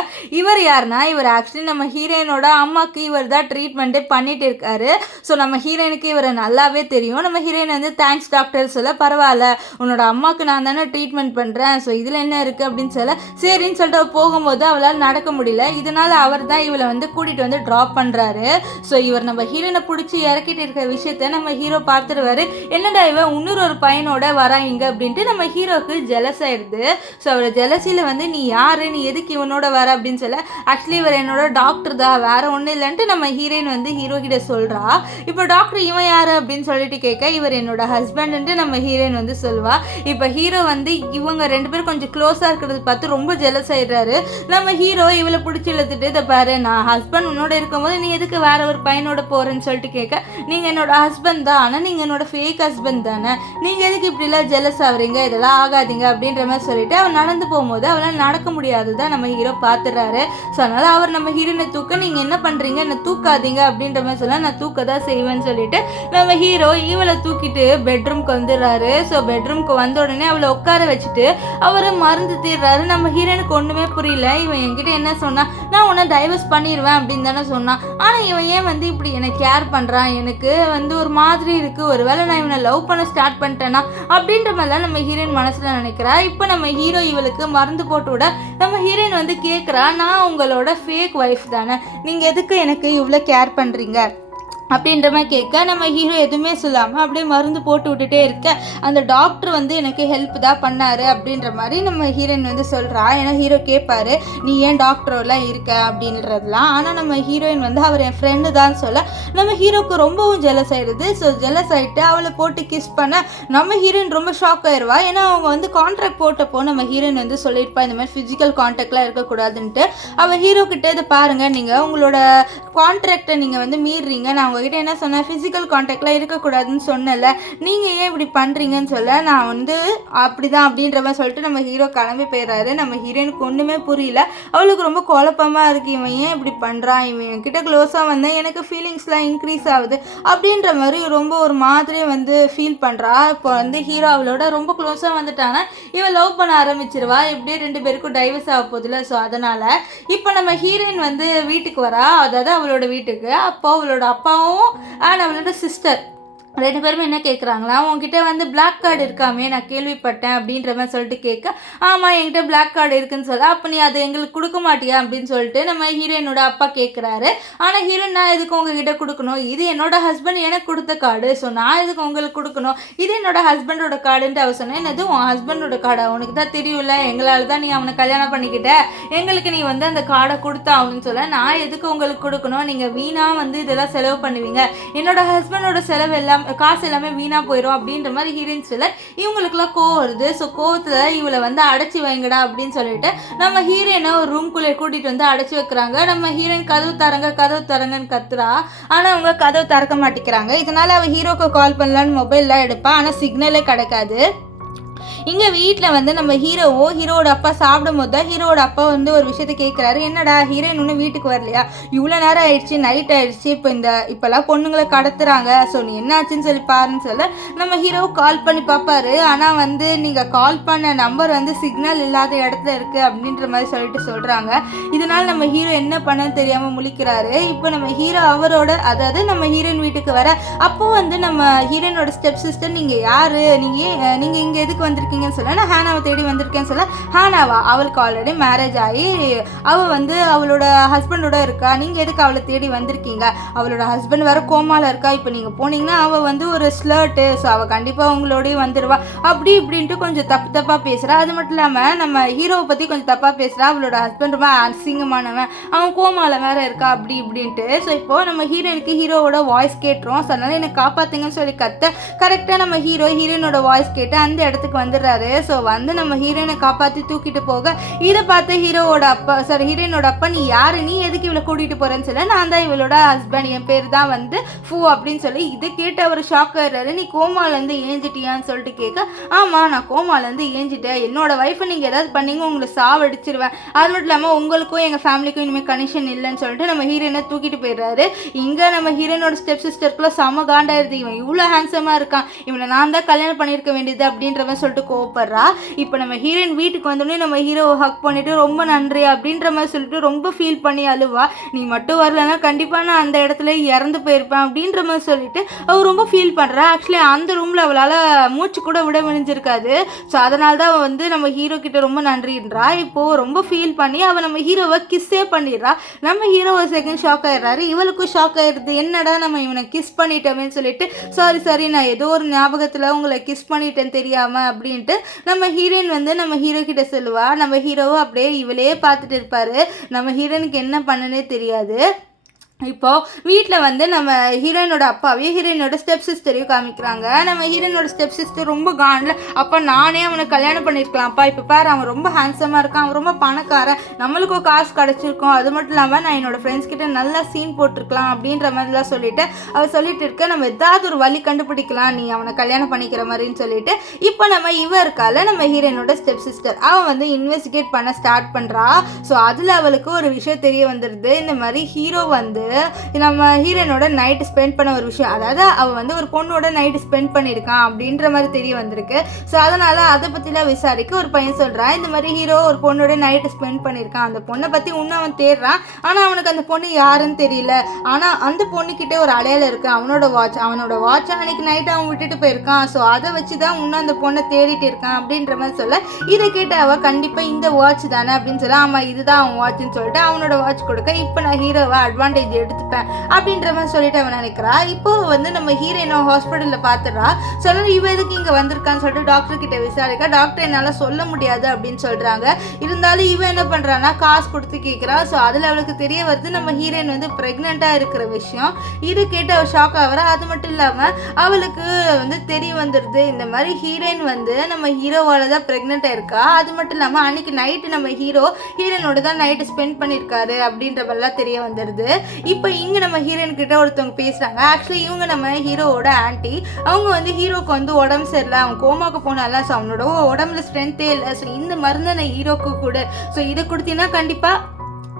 இவர் யாருன்னா, இவர் ஆக்சுவலி நம்ம ஹீரோயினோட அம்மாவுக்கு இவர் தான் ட்ரீட்மெண்ட்டே பண்ணிட்டு இருக்காரு. ஸோ நம்ம ஹீரோயினுக்கு இவரை நல்லாவே தெரியும். நம்ம ஹீரோயின் வந்து தேங்க்ஸ் டாக்டர் சொல்ல, பரவாயில்ல உன்னோட அம்மாவுக்கு நான் தானே ட்ரீட்மெண்ட் பண்ணுறேன், ஸோ இதில் என்ன இருக்குது அப்படின்னு சொல்ல, சரின்னு சொல்லிட்டு போகும்போது அவளால் நடக்க முடியல. இதனால் அவர் தான் இவளை வந்து கூட்டிகிட்டு வந்து ட்ராப் பண்ணுறாரு. ஸோ இவர் நம்ம ஹீரோனை பிடிச்சி இறக்கிட்டு இருக்கிற விஷயத்த நம்ம ஹீரோ பார்த்துருவாரு. என்னடா இவன் இன்னொரு ஒரு பையனோட வராங்க அப்படின்ட்டு நம்ம ஹீரோக்கு ஜெலஸ் ஆயிடுது. ஸோ அவரை ஜெலசியில் வந்து நீ யாரு, நீ எதுக்கு இவனோட வர அப்படின்னு சொல்ல, ஆக்சுவலி இவர் என்னோட டாக்டர் தான், வேற ஒன்றும் இல்லைன்ட்டு நம்ம ஹீரோயின் வந்து ஹீரோ கிட்ட சொல்கிறா. இப்போ டாக்டர் இவன் யாரு அப்படின்னு சொல்லிட்டு கேட்க, இவர் என்னோட ஹஸ்பண்ட்ன்ட்டு நம்ம ஹீரோயின் வந்து சொல்வா. இப்போ ஹீரோ வந்து இவங்க 2 பேரும் கொஞ்சம் க்ளோஸாக இருக்கிறது பார்த்து ரொம்ப ஜெலஸ் ஆயிடுறாரு. நம்ம ஹீரோ இவளை பிடிச்சி இழுத்துட்டு, இதை பாரு நான் ஹஸ்பண்ட் உன்னோட இருக்கும்போது நீ எதுக்கு வேற ஒரு பையனோட போகிறேன்னு சொல்லிட்டு கேட்க, நீங்கள் என்னோட ஹஸ்பண்ட் தான், ஆனால் நீங்கள் என்னோட ஃபேக் ஹஸ்பண்ட் தானே, நீங்கள் எதுக்கு இப்படிலாம் ஜெலஸ் ஆகுறீங்க, இதெல்லாம் ஆகாதீங்க அப்படின்ற மாதிரி சொல்லிட்டு அவர் நடந்து போகும்போது அவளால் நடக்க முடியாது தான் நம்ம ஹீரோ பார்த்துடுறாரு. ஸோ அதனால் அவர் நம்ம ஹீரோனை தூக்க, நீங்கள் என்ன பண்ணுறீங்க, என்னை தூக்காதீங்க அப்படின்ற மாதிரி சொல்ல, நான் தூக்க தான் செய்வேன்னு சொல்லிட்டு நம்ம ஹீரோ இவளை தூக்கிட்டு பெட்ரூம்க்கு வந்துடுறாரு. ஸோ பெட்ரூம்க்கு வந்த உடனே அவளை உட்கார வச்சுட்டு அவரை மருந்து தீர்றாரு. நம்ம ஹீரோனுக்கு ஒன்றுமே புரியல. இவன் என்கிட்ட என்ன சொன்னா, நான் உன்னை டைவர்ஸ் பண்ணிடுவேன் அப்படின்னு தானே சொன்னான், ஆனால் இவன் ஏன் வந்து இப்படி என்னை கேர் பண்ணுறான், எனக்கு வந்து ஒரு மாதிரி இருக்குது, ஒருவேளை நான் இவனை லவ் பண்ண ஸ்டார்ட் பண்ணிட்டேன்னா அப்படின்ற மாதிரிலாம் நம்ம ஹீரோயின் மனசில் நினைக்கிறா. இப்போ நம்ம ஹீரோ இவளுக்கு மருந்து போட்டு விட நம்ம ஹீரோயின் வந்து கேட்குறா, நான் உங்களோட ஃபேக் ஒய்ஃப் தானே, நீங்கள் எதுக்கு எனக்கு இவ்வளோ கேர் பண்ணுறீங்க அப்படின்ற மாதிரி கேட்க, நம்ம ஹீரோ எதுவுமே சொல்லாமல் அப்படியே மருந்து போட்டு விட்டுட்டே இருக்க, அந்த டாக்டர் வந்து எனக்கு ஹெல்ப் தான் பண்ணார் அப்படின்ற மாதிரி நம்ம ஹீரோயின் வந்து சொல்கிறா. ஏன்னா ஹீரோ கேட்பாரு, நீ ஏன் டாக்டரெல்லாம் இருக்க அப்படின்றதுலாம். ஆனால் நம்ம ஹீரோயின் வந்து அவர் என் ஃப்ரெண்டு தான் சொல்ல, நம்ம ஹீரோக்கு ரொம்பவும் ஜெலஸ் ஆகிடுது. ஸோ ஜெலஸ் ஆகிட்டு அவளை போட்டு கிஸ் பண்ண நம்ம ஹீரோயின் ரொம்ப ஷாக் ஆயிடுவா. ஏன்னா அவங்க வந்து கான்ட்ராக்ட் போட்டப்போ நம்ம ஹீரோயின் வந்து சொல்லியிருப்பா இந்த மாதிரி ஃபிசிக்கல் கான்டாக்ட்லாம் இருக்கக்கூடாதுன்ட்டு. அவள் ஹீரோ கிட்ட இதை பாருங்கள், நீங்கள் உங்களோட கான்ட்ராக்டை நீங்கள் வந்து மீறுறீங்க, நான் உங்ககிட்ட என்ன சொன்னேன், ஃபிசிக்கல் கான்டாக்ட்லாம் இருக்கக்கூடாதுன்னு சொன்னல, நீங்கள் ஏன் இப்படி பண்ணுறீங்கன்னு சொல்ல, நான் வந்து அப்படி தான் அப்படின்ற மாதிரி சொல்லிட்டு நம்ம ஹீரோ கிளம்பி போயிடுறாரு. நம்ம ஹீரோயினுக்கு ஒன்றுமே புரியல, அவளுக்கு ரொம்ப குழப்பமாக இருக்குது, இவன் ஏன் இப்படி பண்ணுறான், இவன் கிட்ட க்ளோஸாக வந்தேன் எனக்கு ஃபீலிங்ஸ்லாம் இன்க்ரீஸ் ஆகுது அப்படின்ற மாதிரி ரொம்ப ஒரு மாதிரி வந்து ஃபீல் பண்ணுறா. இப்போ வந்து ஹீரோ அவளோட ரொம்ப க்ளோஸாக வந்துட்டானா இவன் லவ் பண்ண ஆரம்பிச்சிருவா. எப்படியே 2 பேருக்கும் டைவர்ஸ் ஆக போதில்ல. ஸோ அதனால் இப்போ நம்ம ஹீரோயின் வந்து வீட்டுக்கு வரா, அதாவது அவளோட வீட்டுக்கு. அப்போ அவளோட அப்பாவும் அண்ட் அவளோட சிஸ்டர் 2 பேருமே என்ன கேட்குறாங்களா, உங்ககிட்ட வந்து பிளாக் கார்டு இருக்காமே நான் கேள்விப்பட்டேன் அப்படின்ற மாதிரி சொல்லிட்டு கேட்க, ஆமாம் என்கிட்ட பிளாக் கார்டு இருக்குன்னு சொல்ல, அப்போ நீ அதை எங்களுக்கு கொடுக்க மாட்டியா அப்படின்னு சொல்லிட்டு நம்ம ஹீரோயினோட அப்பா கேட்குறாரு. ஆனால் ஹீரோயின், நான் எதுக்கு உங்ககிட்ட கொடுக்கணும், இது என்னோட ஹஸ்பண்ட் எனக்கு கொடுத்த கார்டு, ஸோ நான் எதுக்கு உங்களுக்கு கொடுக்கணும், இது என்னோட ஹஸ்பண்டோட கார்டுன்ட்டு அவ சொன்னேன். என்னது உன் ஹஸ்பண்டோட கார்டா, உனக்கு தான் தெரியும்ல எங்களால் தான் நீ அவனை கல்யாணம் பண்ணிக்கிட்ட, எங்களுக்கு நீ வந்து அந்த கார்டை கொடுத்தா அவனு சொல்ல, நான் எதுக்கு உங்களுக்கு கொடுக்கணும், நீங்கள் வீணாக வந்து இதெல்லாம் செலவு பண்ணுவீங்க, என்னோட ஹஸ்பண்டோட செலவு எல்லாம் காசு எல்லாமே வீணாக போயிடும் அப்படின்ற மாதிரி ஹீரோயின் சொல்ல, இவங்களுக்குலாம் கோவம் வருது. ஸோ கோவத்தில் இவளை வந்து அடைச்சி வைங்கடா அப்படின்னு சொல்லிட்டு நம்ம ஹீரோயினை ஒரு ரூம்குள்ளே கூட்டிகிட்டு வந்து அடைச்சி வைக்கிறாங்க. நம்ம ஹீரோயின் கதவு தரங்கன்னு கத்துறா, ஆனால் அவங்க கதவு திறக்க மாட்டேங்கிறாங்க. இதனால் அவள் ஹீரோக்கு கால் பண்ணலான்னு மொபைல்லாம் எடுப்பா, ஆனால் சிக்னலே கிடைக்காது. இங்கே வீட்டில் வந்து நம்ம ஹீரோவோட அப்பா சாப்பிடும் போது தான் ஹீரோவோட அப்பா வந்து ஒரு விஷயத்த கேட்குறாரு, என்னடா ஹீரோயின் இன்னும் வீட்டுக்கு வரலையா, இவ்வளோ நேரம் ஆயிடுச்சு, நைட் ஆயிடுச்சு, இப்போல்லாம் பொண்ணுங்களை கடத்துறாங்க, ஸோ நீ என்ன ஆச்சுன்னு சொல்லி பாருன்னு சொல்ல நம்ம ஹீரோவை கால் பண்ணி பார்ப்பாரு. ஆனால் வந்து நீங்கள் கால் பண்ண நம்பர் வந்து சிக்னல் இல்லாத இடத்துல இருக்குது அப்படின்ற மாதிரி சொல்லிட்டு சொல்கிறாங்க. இதனால் நம்ம ஹீரோ என்ன பண்ணன்னு தெரியாமல் முழிக்கிறாரு. இப்போ நம்ம ஹீரோ அவரோட, அதாவது நம்ம ஹீரோயின் வீட்டுக்கு வர, அப்போ வந்து நம்ம ஹீரோயினோட ஸ்டெப் சிஸ்டர், நீங்கள் யார், நீங்கள் இங்கே எதுக்கு வந்திருக்கீங்கன்னு சொல்ல, நான் ஹானாவை தேடி வந்திருக்கேன்னு சொல்ல, ஹானாவா, அவளுக்கு ஆல்ரெடி மேரேஜ் ஆகி அவள் வந்து அவளோட ஹஸ்பண்டோட இருக்கா, நீங்கள் எதுக்கு அவளை தேடி வந்திருக்கீங்க, அவளோட ஹஸ்பண்ட் வேறு கோமாவில் இருக்கா, இப்போ நீங்கள் போனீங்கன்னா அவள் வந்து ஒரு ஸ்லர்ட்டு, ஸோ அவள் கண்டிப்பாக உங்களோடய வந்துடுவா அப்படி இப்படின்ட்டு கொஞ்சம் தப்பாக பேசுகிறா. அது மட்டும் இல்லாமல் நம்ம ஹீரோவை பற்றி கொஞ்சம் தப்பாக பேசுகிறா, அவளோட ஹஸ்பண்ட் ரொம்ப அசிங்கமானவன், அவன் கோமாவில் வேறு இருக்கா அப்படி இப்படின்ட்டு. ஸோ இப்போது நம்ம ஹீரோவோட வாய்ஸ் கேட்டுரும். ஸோ அதனால் என்னை காப்பாற்றுங்கன்னு சொல்லி கத்த, கரெக்டாக நம்ம ஹீரோயினோட வாய்ஸ் கேட்டு அந்த இடத்துக்கு வந்துடுறாரு. வந்துடுறாரு. ஸோ வந்து நம்ம ஹீரோயினை காப்பாற்றி தூக்கிட்டு போக இதை பார்த்து ஹீரோயினோட அப்பா நீ யாரு, நீ எதுக்கு இவளை கூட்டிகிட்டு போகிறேன்னு சொல்ல, நான் தான் இவளோட ஹஸ்பண்ட், என் பேர் தான் வந்து ஃபூ அப்படின்னு சொல்லி இதை கேட்டு அவர் ஷாக் ஆகிறாரு. நீ கோமாலேருந்து ஏஞ்சிட்டியான்னு சொல்லிட்டு கேட்க, ஆமாம் நான் கோமாலேருந்து ஏஞ்சிட்டேன், என்னோட ஒய்ஃபை நீங்கள் ஏதாவது பண்ணீங்க உங்களை சாவடிச்சிருவேன், அது மட்டும் இல்லாமல் உங்களுக்கும் எங்கள் ஃபேமிலிக்கும் இனிமேல் கனெக்ஷன் இல்லைன்னு சொல்லிட்டு நம்ம ஹீரோயினை தூக்கிட்டு போயிடுறாரு. இங்கே நம்ம ஹீரோயினோட ஸ்டெப் சிஸ்டருக்குள்ள செம காண்டாயிருது, இவன் இவ்வளோ ஹேண்ட்ஸமாக இருக்கான், இவனை நான் தான் கல்யாணம் பண்ணியிருக்க வேண்டியது அப்படின்றவன் சொல்லிட்டு கோவப்படுறா. இப்போ நம்ம ஹீரோயின் வீட்டுக்கு வந்தோடனே நம்ம ஹீரோவை ஹக் பண்ணிட்டு ரொம்ப நன்றி அப்படின்ற மாதிரி சொல்லிட்டு ரொம்ப ஃபீல் பண்ணி அழுவா. நீ மட்டும் வரலன்னா கண்டிப்பாக நான் அந்த இடத்துல இறந்து போயிருப்பேன் அப்படின்ற மாதிரி சொல்லிட்டு அவள் ரொம்ப ஃபீல் பண்ணுறா. ஆக்சுவலி அந்த ரூமில் அவளால் மூச்சு கூட விட முடிஞ்சிருக்காது. ஸோ அதனால தான் அவள் வந்து நம்ம ஹீரோ கிட்ட ரொம்ப நன்றின்றா. இப்போது ரொம்ப ஃபீல் பண்ணி அவள் நம்ம ஹீரோவை கிஸ்ஸே பண்ணிடுறா. நம்ம ஹீரோ ஒரு செகண்ட் ஷாக் ஆகிடுறாரு, இவளுக்கும் ஷாக் ஆகிடுது, என்னடா நம்ம இவனை கிஸ் பண்ணிட்டோமேன்னு சொல்லிட்டு சாரி நான் ஏதோ ஒரு ஞாபகத்தில் உங்களை கிஸ் பண்ணிட்டேன் தெரியாமல் அப்படின்ட்டு நம்ம ஹீரோயின் வந்து நம்ம ஹீரோ கிட்ட சொல்லுவா. நம்ம ஹீரோவும் அப்படியே இவளே பார்த்துட்டு இருப்பாரு. நம்ம ஹீரோனுக்கு என்ன பண்ணுன்னே தெரியாது. இப்போது வீட்டில் வந்து நம்ம ஹீரோயினோட அப்பாவையும் ஹீரோயினோட ஸ்டெப் சிஸ்டரையும் காமிக்கிறாங்க. நம்ம ஹீரோயினோட ஸ்டெப் சிஸ்டர் ரொம்ப காண்டில், அப்போ நானே அவனை கல்யாணம் பண்ணியிருக்கலாம்ப்பா, இப்போ பாரு அவன் ரொம்ப ஹேண்ட்ஸமாக இருக்கான், அவன் ரொம்ப பணக்காரன், நம்மளுக்கும் காசு கிடச்சிருக்கோம், அது மட்டும் இல்லாமல் நான் என்னோடய ஃப்ரெண்ட்ஸ் கிட்ட நல்லா சீன் போட்டிருக்கலாம் அப்படின்ற மாதிரிலாம் சொல்லிவிட்டு அவள் சொல்லிட்டு இருக்க, நம்ம ஏதாவது ஒரு வழி கண்டுபிடிக்கலாம் நீ அவனை கல்யாணம் பண்ணிக்கிற மாதிரின்னு சொல்லிட்டு இப்போ நம்ம இருக்கால நம்ம ஹீரோயினோட ஸ்டெப் சிஸ்டர் அவன் வந்து இன்வெஸ்டிகேட் பண்ண ஸ்டார்ட் பண்ணுறா. ஸோ அதில் அவளுக்கு ஒரு விஷயம் தெரிய வந்துடுது, இந்த மாதிரி ஹீரோ வந்து நம்ம ஹீரோயினோட நைட்டு ஸ்பெண்ட் பண்ண ஒரு விஷயம், அதாவது அவள் வந்து ஒரு பொண்ணோட நைட்டு ஸ்பெண்ட் பண்ணியிருக்கான் அப்படின்ற மாதிரி தெரிய வந்திருக்கு. ஸோ அதனால் அதை பற்றிலாம் விசாரிக்க ஒரு பையன் சொல்கிறான், இந்த மாதிரி ஹீரோ ஒரு பொண்ணோட நைட்டு ஸ்பெண்ட் பண்ணியிருக்கான், அந்த பொண்ணை பற்றி இன்னும் அவன் தேடுறான், ஆனால் அவனுக்கு அந்த பொண்ணு யாருன்னு தெரியல, ஆனால் அந்த பொண்ணுக்கிட்டே ஒரு அடையாளம் இருக்குது, அவனோட வாட்ச் அன்னைக்கு நைட்டு அவன் விட்டுட்டு போயிருக்கான், ஸோ அதை வச்சு தான் இன்னும் அந்த பொண்ணை தேடிட்டு இருக்கான் அப்படின்ற மாதிரி சொல்ல, இதை கேட்டு அவள் கண்டிப்பாக இந்த வாட்ச் தானே அப்படின்னு சொல்ல, ஆமாம் இதுதான் அவன் வாட்ச்னு சொல்லிட்டு அவனோட வாட்ச் கொடுக்க, இப்போ நான் ஹீரோவை அட்வான்டேஜ் எடுத்துப்பேன் அப்படின்ற மாதிரி சொல்லிட்டு அவன் நினைக்கிறா. இப்போ வந்து நம்ம ஹீரோயினை ஹாஸ்பிட்டலில் பார்த்துடுறா. சொல்லணும் இவ எதுக்கு இங்கே வந்திருக்கான்னு சொல்லிட்டு டாக்டர் கிட்ட விசாரிக்க, டாக்டர் என்னால் சொல்ல முடியாது அப்படின்னு சொல்கிறாங்க. இருந்தாலும் இவன் என்ன பண்ணுறான்னா காசு கொடுத்து கேட்குறா. ஸோ அதில் அவளுக்கு தெரிய வருது நம்ம ஹீரோயின் வந்து ப்ரெக்னெண்ட்டாக இருக்கிற விஷயம். இது கேட்டு அவள் ஷாக் ஆகிறா. அது மட்டும் இல்லாமல் அவளுக்கு வந்து தெரிய வந்துடுது, இந்த மாதிரி ஹீரோயின் வந்து நம்ம ஹீரோவால் தான் ப்ரெக்னெண்ட்டாக இருக்கா. அது மட்டும் இல்லாமல் அன்னைக்கு நைட்டு நம்ம ஹீரோயினோட தான் நைட்டு ஸ்பெண்ட் பண்ணியிருக்காரு அப்படின்ற மாதிரிலாம் தெரிய வந்துடுது. இப்போ இங்கே நம்ம ஹீரோயின் கிட்ட ஒருத்தவங்க பேசுகிறாங்க. ஆக்சுவலி இவங்க நம்ம ஹீரோவோட ஆன்ட்டி. அவங்க வந்து ஹீரோக்கு வந்து உடம்பு சரியில்லை, அவன் கோமாக்கு போனால, ஸோ அவனோட உடம்புல ஸ்ட்ரென்த்தே இல்லை, ஸோ இந்த மருந்து நான் ஹீரோக்கு கூட, ஸோ இதை கொடுத்தீங்கன்னா கண்டிப்பாக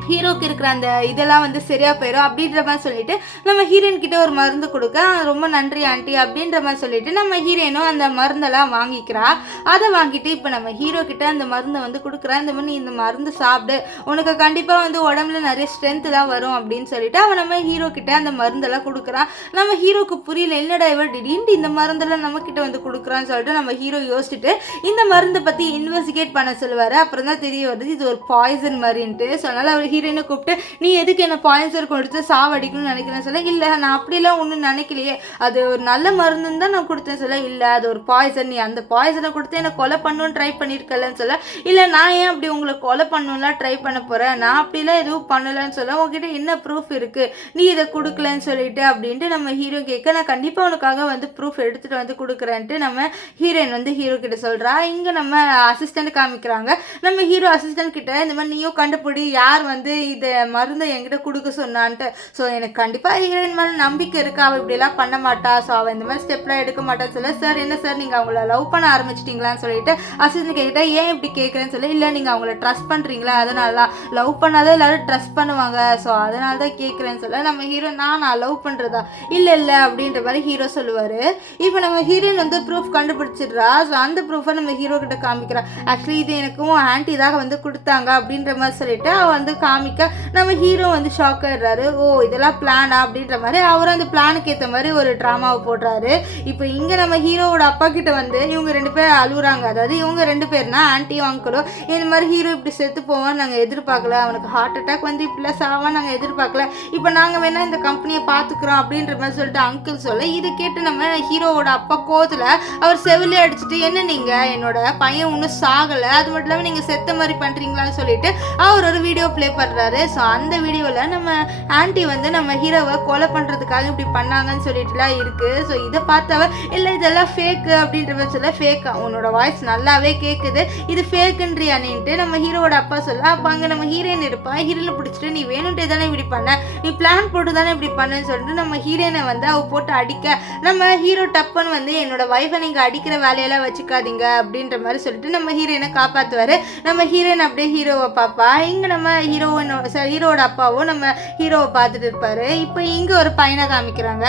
ஹீரோக்கு இருக்கிற அந்த இதெல்லாம் வந்து சரியாக போயிடும் அப்படின்ற மாதிரி சொல்லிட்டு நம்ம ஹீரோயின் கிட்ட ஒரு மருந்து கொடுக்க, ரொம்ப நன்றி ஆண்டி அப்படின்ற மாதிரி சொல்லிட்டு நம்ம ஹீரோயினும் அந்த மருந்தெல்லாம் வாங்கிக்கிறா. அதை வாங்கிட்டு இப்போ நம்ம ஹீரோ கிட்ட அந்த மருந்தை வந்து கொடுக்குறா. இந்த மாதிரி இந்த மருந்து சாப்பிடு, உனக்கு கண்டிப்பாக வந்து உடம்புல நிறைய ஸ்ட்ரென்த்லாம் வரும் அப்படின்னு சொல்லிட்டு அவன் நம்ம ஹீரோ கிட்ட அந்த மருந்தெல்லாம் கொடுக்குறான். நம்ம ஹீரோக்கு புரியல, இல்லடா இவள் திடீர்னு இந்த மருந்தெல்லாம் நம்ம கிட்ட வந்து கொடுக்குறான்னு சொல்லிட்டு நம்ம ஹீரோ யோசிச்சுட்டு இந்த மருந்தை பற்றி இன்வெஸ்டிகேட் பண்ண சொல்லுவார். அப்புறம் தான் தெரிய வருது இது ஒரு பாய்சன் மாதிரின்ட்டு. ஸோ அதனால் அவர் ஹீரோயினை கூப்பிட்டு நீ எதுக்கு என்ன பாய்சன் கொடுத்து சாவடிக்கணும்னு நினைக்கிறேன்னு சொல்ல, இல்லை நான் அப்படிலாம் ஒன்றும் நினைக்கலையே, அது ஒரு நல்ல மருந்துன்னு தான் நான் கொடுத்தேன்னு சொல்ல, இல்லை அது ஒரு பாய்சன், நீ அந்த பாய்சனை கொடுத்து என்னை கொலை பண்ணணும்னு ட்ரை பண்ணியிருக்கலன்னு சொல்ல, இல்லை நான் ஏன் அப்படி உங்களை கொலை பண்ணணும்லாம் ட்ரை பண்ண போகிறேன், நான் அப்படிலாம் எதுவும் பண்ணலைன்னு சொல்ல, உங்ககிட்ட என்ன ப்ரூஃப் இருக்குது நீ இதை கொடுக்கலன்னு சொல்லிட்டு அப்படின்ட்டு நம்ம ஹீரோ கேட்க, நான் கண்டிப்பாக உனக்காக வந்து ப்ரூஃப் எடுத்துகிட்டு வந்து கொடுக்குறேன்ட்டு நம்ம ஹீரோயின் வந்து ஹீரோ கிட்ட சொல்கிறா. இங்கே நம்ம அசிஸ்டண்ட் காமிக்கிறாங்க. நம்ம ஹீரோ அசிஸ்டன்ட் கிட்ட இந்த மாதிரி நீயும் கண்டுபிடி யார் வந்து இதை மருந்தை என்கிட்ட கொடுக்க சொன்னான்ட்டு. ஸோ எனக்கு கண்டிப்பாக ஹீரோயின் மேலே நம்பிக்கை இருக்குது, அவள் இப்படியெல்லாம் பண்ண மாட்டா, ஸோ அவள் இந்த மாதிரி ஸ்டெப்லாம் எடுக்க மாட்டான்னு சொல்ல, சார் என்ன சார் நீங்கள் அவங்கள லவ் பண்ண ஆரம்பிச்சிட்டிங்களான்னு சொல்லிட்டு அசிஸ்டன்ட் கேட்கிட்ட, ஏன் இப்படி கேட்குறேன்னு சொல்லி, இல்லை நீங்கள் அவங்கள ட்ரஸ்ட் பண்ணுறீங்களா, அதனால லவ் பண்ணாதான் எல்லோரும் ட்ரஸ்ட் பண்ணுவாங்க, ஸோ அதனால தான் கேட்குறேன்னு சொல்ல, நம்ம ஹீரோ நான் லவ் பண்ணுறதா, இல்லை அப்படின்ற மாதிரி ஹீரோ சொல்லுவார். இப்போ நம்ம ஹீரோயின் வந்து ப்ரூஃப் கண்டுபிடிச்சிடுறா. ஸோ அந்த ப்ரூஃபை நம்ம ஹீரோ கிட்ட காமிக்கிறா. ஆக்சுவலி இது எனக்கும் ஆன்ட்டி தான் வந்து கொடுத்தாங்க அப்படின்ற மாதிரி சொல்லிட்டு அவள் வந்து காமிக்க, நம்ம ஹீரோ வந்து ஷாக் ஆயிடுறாரு. ஓ இதெல்லாம் பிளானா அப்படின்ற மாதிரி அவரும் அந்த பிளானுக்கு ஏற்ற மாதிரி ஒரு ட்ராமாவை போடுறாரு. இப்போ இங்கே நம்ம ஹீரோவோட அப்பா கிட்ட வந்து இவங்க 2 பேர் அழுகுறாங்க. அதாவது இவங்க 2 பேர்னா ஆன்ட்டியும் அங்கிளும், இந்த மாதிரி ஹீரோ இப்படி செத்து போவான்னு நாங்கள் எதிர்பார்க்கல, அவனுக்கு ஹார்ட் அட்டாக் வந்து இப்படிலாம் சாவான்னு நாங்கள் எதிர்பார்க்கல, இப்போ நாங்கள் வேணா இந்த கம்பெனியை பார்த்துக்குறோம் அப்படின்ற மாதிரி சொல்லிட்டு அங்கிள் சொல்ல, இதை கேட்டு நம்ம ஹீரோவோட அப்பா கோத்துல அவர் செவிலே அடிச்சுட்டு, என்ன நீங்கள் என்னோட பையன் ஒன்றும் சாகலை, அது மட்டும் இல்லாமல் நீங்கள் செத்த மாதிரி பண்ணுறீங்களான்னு சொல்லிட்டு அவர் ஒரு வீடியோ ப்ளே பண்ணுறாரு. வர்றாரு. ஸோ அந்த வீடியோவில் நம்ம ஆன்ட்டி வந்து நம்ம ஹீரோவை கொலை பண்ணுறதுக்காக இப்படி பண்ணாங்கன்னு சொல்லிட்டுலாம் இருக்குது. ஸோ இதை பார்த்தவ இல்லை இதெல்லாம் ஃபேக்கு அப்படின்ற மாதிரி சொல்ல, ஃபேக்கா உன்னோட வாய்ஸ் நல்லாவே கேட்குது, இது ஃபேக்குன்றியானேன்ட்டு நம்ம ஹீரோவோட அப்பா சொல்ல. அப்போ அங்கே நம்ம ஹீரோயின் இருப்பான். ஹீரோனை பிடிச்சிட்டு நீ வேணுன்ட்டே தானே இப்படி பண்ண, நீ பிளான் போட்டு தானே இப்படி பண்ணன்னு சொல்லிட்டு நம்ம ஹீரோயினை வந்து அவ போட்டு அடிக்க, நம்ம ஹீரோ டப்புன்னு வந்து என்னோட வைஃபை நீங்கள் அடிக்கிற வேலையெல்லாம் வச்சுக்காதீங்க அப்படின்ற மாதிரி சொல்லிட்டு நம்ம ஹீரோயினை காப்பாற்றுவார். நம்ம ஹீரோயின் அப்படியே ஹீரோவை பார்ப்பா. இங்கே நம்ம ஹீரோவோட அப்பாவும் நம்ம ஹீரோவை பார்த்துட்டு இருப்பாரு. இப்போ இங்கே ஒரு பையனை காமிக்கிறாங்க.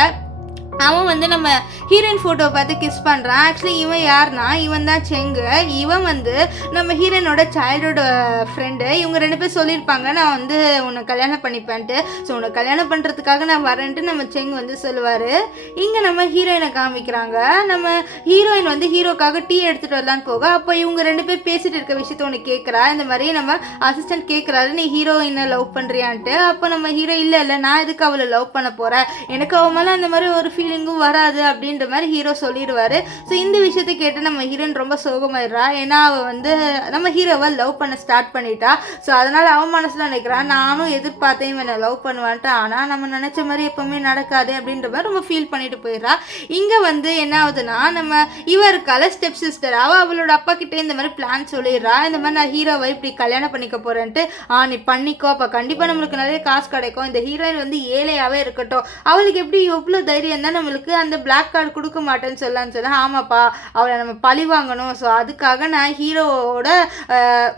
அவன் வந்து நம்ம ஹீரோயின் ஃபோட்டோவை பார்த்து கிஸ் பண்ணுறான். ஆக்சுவலி இவன் யாருன்னா இவன் தான் செங்கு. இவன் வந்து நம்ம ஹீரோயினோட சைல்டுஹுட் ஃப்ரெண்டு. இவங்க 2 பேர் சொல்லியிருப்பாங்க நான் வந்து உன்னை கல்யாணம் பண்ணிப்பேன்ட்டு. ஸோ உன்னை கல்யாணம் பண்ணுறதுக்காக நான் வரேன்ட்டு நம்ம செங்கு வந்து சொல்லுவார். இங்கே நம்ம ஹீரோயினை காமிக்கிறாங்க. நம்ம ஹீரோயின் வந்து ஹீரோக்காக டீ எடுத்துகிட்டு வரலான்னு போக, அப்போ இவங்க 2 பேர் பேசிகிட்டு இருக்க விஷயத்த ஒன்று கேட்குறா. இந்த மாதிரி நம்ம அசிஸ்டன்ட் கேட்குறாரு நீ ஹீரோயினை லவ் பண்ணுறியான்ட்டு. அப்போ நம்ம ஹீரோ இல்லை நான் எதுக்கு அவளை லவ் பண்ண போகிறேன், எனக்கு அவன் மேலே அந்த மாதிரி ஒரு ஃபீலிங்கும் வராது அப்படின்ற மாதிரி ஹீரோ சொல்லிடுவார். ஸோ இந்த விஷயத்தை கேட்டு நம்ம ஹீரோயின் ரொம்ப சோகமாயிடுறா. ஏன்னா அவள் வந்து நம்ம ஹீரோவை லவ் பண்ண ஸ்டார்ட் பண்ணிட்டா. ஸோ அதனால் அவன் மனசில் நினைக்கிறான் நானும் எதிர்பார்த்தேன் இவனை லவ் பண்ணுவான்ட்டு, ஆனால் நம்ம நினச்ச மாதிரி எப்போவுமே நடக்காது அப்படின்ற மாதிரி ரொம்ப ஃபீல் பண்ணிட்டு போயிடுறா. இங்கே வந்து என்ன ஆகுதுன்னா நம்ம இவருக்கால ஸ்டெப் சிஸ்டர் அவளோட அப்பா கிட்டே இந்த மாதிரி பிளான் சொல்லிடுறா. இந்த மாதிரி நான் ஹீரோவை இப்படி கல்யாணம் பண்ணிக்க போகிறேன்ட்டு. நீ பண்ணிக்கோ, அப்போ கண்டிப்பாக நம்மளுக்கு நிறைய காசு கிடைக்கும், இந்த ஹீரோயின் வந்து ஏழையாகவே இருக்கட்டும், அவளுக்கு எப்படி எவ்வளோ தைரியம் தான் நம்மளுக்கு அந்த பிளாக் கார்டு கொடுக்க மாட்டேன்னு சொல்லான்னு சொல்ல. ஆமாப்பா அவளை நம்ம பழி வாங்கணும், ஸோ அதுக்காக நான்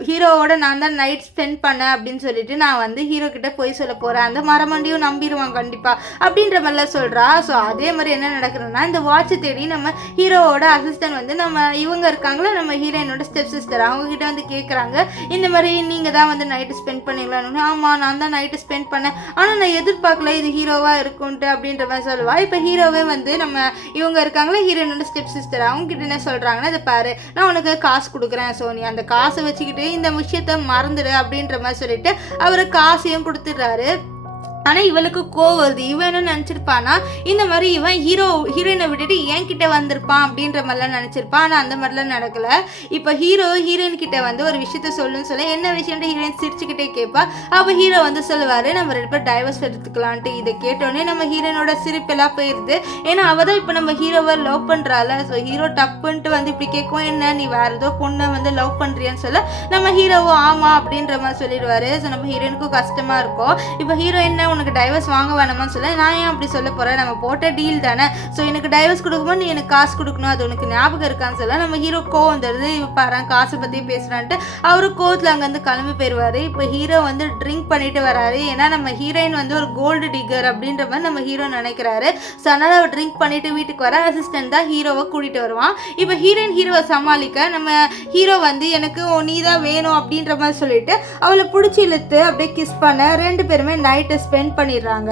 ஹீரோவோட நான் தான் நைட் ஸ்பெண்ட் பண்ணேன் அப்படின்னு சொல்லிட்டு நான் வந்து ஹீரோ கிட்ட போய் சொல்ல போகிறேன், அந்த மரமண்டியும் நம்பிடுவான் கண்டிப்பாக அப்படின்ற மாதிரிலாம் சொல்கிறா. ஸோ அதே மாதிரி என்ன நடக்குதுன்னா இந்த வாட்சை தேடி நம்ம ஹீரோவோட அசிஸ்டன்ட் வந்து நம்ம இவங்க இருக்காங்களா நம்ம ஹீரோயினோட ஸ்டெப் சிஸ்டர், அவங்ககிட்ட வந்து கேட்குறாங்க இந்த மாதிரி நீங்கள் தான் வந்து நைட்டு ஸ்பெண்ட் பண்ணிங்களான்னு. ஆமாம் நான் தான் நைட்டு ஸ்பெண்ட் பண்ணேன், ஆனால் நான் எதிர்பார்க்கல இது ஹீரோவாக இருக்கும்ட்டு அப்படின்ற மாதிரி சொல்லுவா. இப்போ ஹீரோவே வந்து நம்ம இவங்க இருக்காங்களா ஹீரோயினோட ஸ்டெப் சிஸ்டர், அவங்க கிட்ட என்ன சொல்கிறாங்கன்னா இதை பாரு நான் உனக்கு காசு கொடுக்குறேன், ஸோ நீ அந்த காசை வச்சுக்கிட்டு இந்த விஷயத்த மறந்துடு அப்படின்ற மாதிரி சொல்லிட்டு அவர் காசையும் கொடுத்துட்றாரு. ஆனால் இவளுக்கு கோவம் வருது. இவன் என்ன நினச்சிருப்பானா இந்த மாதிரி இவன் ஹீரோயினை விட்டுட்டு என் கிட்ட வந்திருப்பான் அப்படின்ற மாதிரிலாம் நினச்சிருப்பான். ஆனால் அந்த மாதிரிலாம் நடக்கலை. இப்போ ஹீரோயின் கிட்ட வந்து ஒரு விஷயத்த சொல்லுன்னு சொல்ல என்ன விஷயம்ட்டு ஹீரோயின் சிரிச்சுக்கிட்டே கேட்பா. அப்போ ஹீரோ வந்து சொல்லுவார் நம்ம 2 பேர் டைவர்ஸ் எடுத்துக்கலான்ட்டு. இதை கேட்டோடனே நம்ம ஹீரோயினோட சிரிப்பெல்லாம் போயிடுது. ஏன்னா அவள் தான் இப்போ நம்ம ஹீரோவை லவ் பண்ணுறாள். ஸோ ஹீரோ டப்புன்ட்டு வந்து இப்படி கேட்கும், என்ன நீ வேறு ஏதோ பொண்ணை வந்து லவ் பண்ணுறியான்னு சொல்ல நம்ம ஹீரோவும் ஆமாம் அப்படின்ற மாதிரி சொல்லிடுவார். ஸோ நம்ம ஹீரோயினுக்கும் கஷ்டமாக இருக்கும். இப்போ ஹீரோ என்ன உனக்கு டைவர்ஸ் வாங்க வேணாமான்னு சொல்ல, நான் ஏன் அப்படி சொல்ல போகிறேன், நம்ம போட்ட டீல் தானே, ஸோ எனக்கு டைவர்ஸ் கொடுக்கும்போது நீ எனக்கு காசு கொடுக்கணும், அது உனக்கு ஞாபகம் இருக்கான்னு சொல்ல நம்ம ஹீரோ கோவம் தருது. இப்போ பாரு காசை பற்றி பேசுகிறான்ட்டு அவரு கோவத்தில் அங்கேருந்து கிளம்பி போயிடுவார். இப்போ ஹீரோ வந்து ட்ரிங்க் பண்ணிட்டு வராரு. ஏன்னா நம்ம ஹீரோயின் வந்து ஒரு கோல்டு டிகர் அப்படின்ற மாதிரி நம்ம ஹீரோ நினைக்கிறாரு. ஸோ அதனால் அவர் ட்ரிங்க் பண்ணிட்டு வீட்டுக்கு வர அசிஸ்டன்ட் தான் ஹீரோவை கூட்டிகிட்டு வருவான். இப்போ ஹீரோவை சமாளிக்க நம்ம ஹீரோ வந்து எனக்கு நீ தான் வேணும் அப்படின்ற மாதிரி சொல்லிட்டு அவளை பிடிச்சி இழுத்து அப்படியே கிஸ் பண்ண 2 பேருமே நைட்டு ஸ்பெண்ட் பண்ணிடுறாங்க.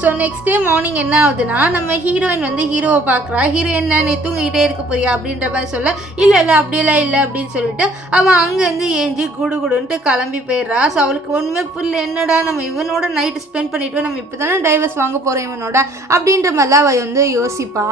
ஸோ நெக்ஸ்ட் டே மார்னிங் என்ன ஆகுதுன்னா நம்ம ஹீரோயின் வந்து ஹீரோவை பார்க்குறா. ஹீரோ என்ன நீ தூங்கிட்டே இருக்க போறியா அப்படின்ற மாதிரி சொல்ல, இல்லை அப்படியெல்லாம் இல்லை அப்படின்னு சொல்லிட்டு அவன் அங்கேருந்து ஏஞ்சி குடுன்ட்டு கிளம்பி போயிடுறா. ஸோ அவளுக்கு ஒன்றுமே புரியல, என்னடா நம்ம இவனோட நைட்டு ஸ்பெண்ட் பண்ணிட்டு நம்ம இப்போ தானே டைவர்ஸ் வாங்க போகிறோம் இவனோட அப்படின்ற மாதிரிலாம் அவள் வந்து யோசிப்பா.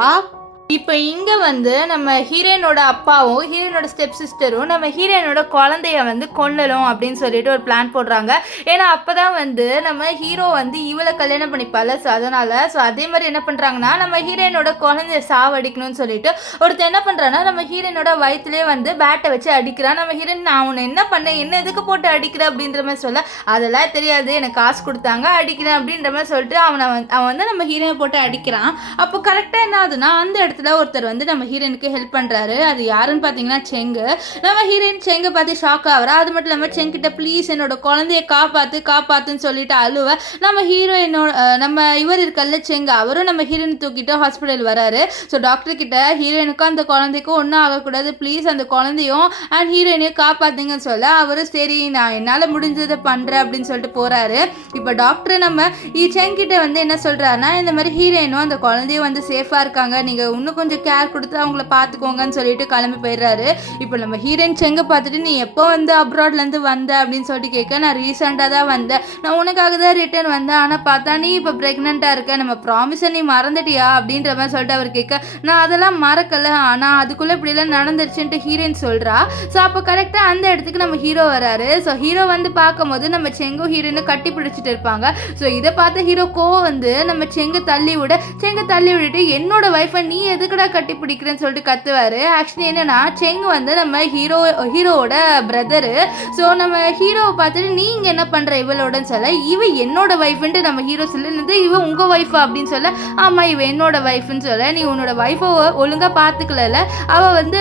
இப்போ இங்கே வந்து நம்ம ஹீரோயினோட அப்பாவும் ஹீரோயினோட ஸ்டெப் சிஸ்டரும் நம்ம ஹீரோயினோட குழந்தைய வந்து கொல்லணும் அப்படின்னு சொல்லிட்டு ஒரு பிளான் போடுறாங்க. ஏன்னா அப்போ தான் வந்து நம்ம ஹீரோ வந்து இவளை கல்யாணம் பண்ணிப்பால. ஸோ அதனால் அதே மாதிரி என்ன பண்ணுறாங்கன்னா நம்ம ஹீரோயினோட குழந்தைய சாவடிக்கணும்னு சொல்லிட்டு ஒருத்தர் என்ன பண்ணுறான்னா நம்ம ஹீரோயினோட வயிற்றுலேயே வந்து பேட்டை வச்சு அடிக்கிறான். நம்ம ஹீரோயின் நான் அவனை என்ன பண்ணேன், என்ன எதுக்கு போட்டு அடிக்கிறேன் அப்படின்ற மாதிரி சொல்ல, அதெல்லாம் தெரியாது எனக்கு காசு கொடுத்தாங்க அடிக்கிறேன் அப்படின்ற மாதிரி சொல்லிட்டு அவன் வந்து நம்ம ஹீரோயினை போட்டு அடிக்கிறான். அப்போ கரெக்டாக என்ன ஆகுதுன்னா அந்த இடத்துல ஒருத்தர் வந்து நம்ம ஹீரோயினுக்கு ஹெல்ப் பண்றாரு. அது யாருன்னு பாத்தீங்கன்னா செங்கு. நம்ம ஹீரோயின் செங்கை பார்த்து ஷாக் ஆகுறா. அது மட்டும் இல்லாமல் செங்கிட்ட ப்ளீஸ் என்னோட குழந்தைய காப்பாத்துன்னு சொல்லிட்டு அழுவ. நம்ம ஹீரோயினோட நம்ம இவர் இருக்கல்ல செங்கு, அவரும் நம்ம ஹீரோயின் தூக்கிட்டு ஹாஸ்பிட்டல் வராரு. ஸோ டாக்டர் கிட்ட ஹீரோயினுக்கும் அந்த குழந்தைக்கும் ஒன்றும் ஆகக்கூடாது, ப்ளீஸ் அந்த குழந்தையும் அண்ட் ஹீரோயினையும் காப்பாத்துங்கன்னு சொல்ல அவரும் சரி நான் என்னால் முடிஞ்சதை பண்றேன் அப்படின்னு சொல்லிட்டு போறாரு. இப்போ டாக்டர் நம்ம செங்கிட்ட வந்து என்ன சொல்றாருன்னா இந்த மாதிரி ஹீரோயினும் அந்த குழந்தையும் வந்து சேஃபா இருக்காங்க, நீங்க இன்னும் இன்னும் கொஞ்சம் கேர் கொடுத்து அவங்கள பார்த்துக்கோங்கன்னு சொல்லிட்டு கிளம்பி போயிடுறாரு. இப்போ நம்ம ஹீரோயின் செங்கை பார்த்துட்டு நீ எப்போ வந்து அப்ராட்லேருந்து வந்த அப்படின்னு சொல்லிட்டு கேட்க, நான் ரீசெண்டாக தான் வந்தேன், நான் உனக்காக தான் ரிட்டர்ன் வந்தேன், ஆனால் பார்த்தா நீ இப்போ ப்ரெக்னெண்ட்டாக இருக்க, நம்ம ப்ராமிஸை நீ மறந்துட்டியா அப்படின்ற மாதிரி சொல்லிட்டு அவர் கேட்க, நான் அதெல்லாம் மறக்கலை, ஆனால் அதுக்குள்ளே இப்படிலாம் நடந்துருச்சுன்ட்டு ஹீரோயின் சொல்கிறா. ஸோ அப்போ கரெக்டாக அந்த இடத்துக்கு நம்ம ஹீரோ வராரு. ஸோ ஹீரோ வந்து பார்க்கும்போது நம்ம செங்கும் ஹீரோயினை கட்டி பிடிச்சிட்டு இருப்பாங்க. ஸோ இதை பார்த்த ஹீரோ வந்து நம்ம செங்கை தள்ளி விட்டுட்டு என்னோட வைஃபை நீ எதுக்குடா கட்டி பிடிக்கிறேன்னு சொல்லிட்டு கத்துவாரு. ஆக்சுவலி என்னன்னா செங்கு வந்து நம்ம ஹீரோவோட பிரதரு. ஸோ நம்ம ஹீரோவை பார்த்துட்டு நீ இங்கே என்ன பண்ணுற இவளோடன்னு சொல்ல, இவ என்னோட வைஃப்ன்ட்டு நம்ம ஹீரோ சொல்லிருந்து இவ உங்கள் ஒய்ஃபா அப்படின்னு சொல்ல, ஆமாம் இவ என்னோட ஒய்ஃப்னு சொல்ல, நீ உன்னோட ஒய்ஃபை ஒழுங்காக பார்த்துக்கல, அவள் வந்து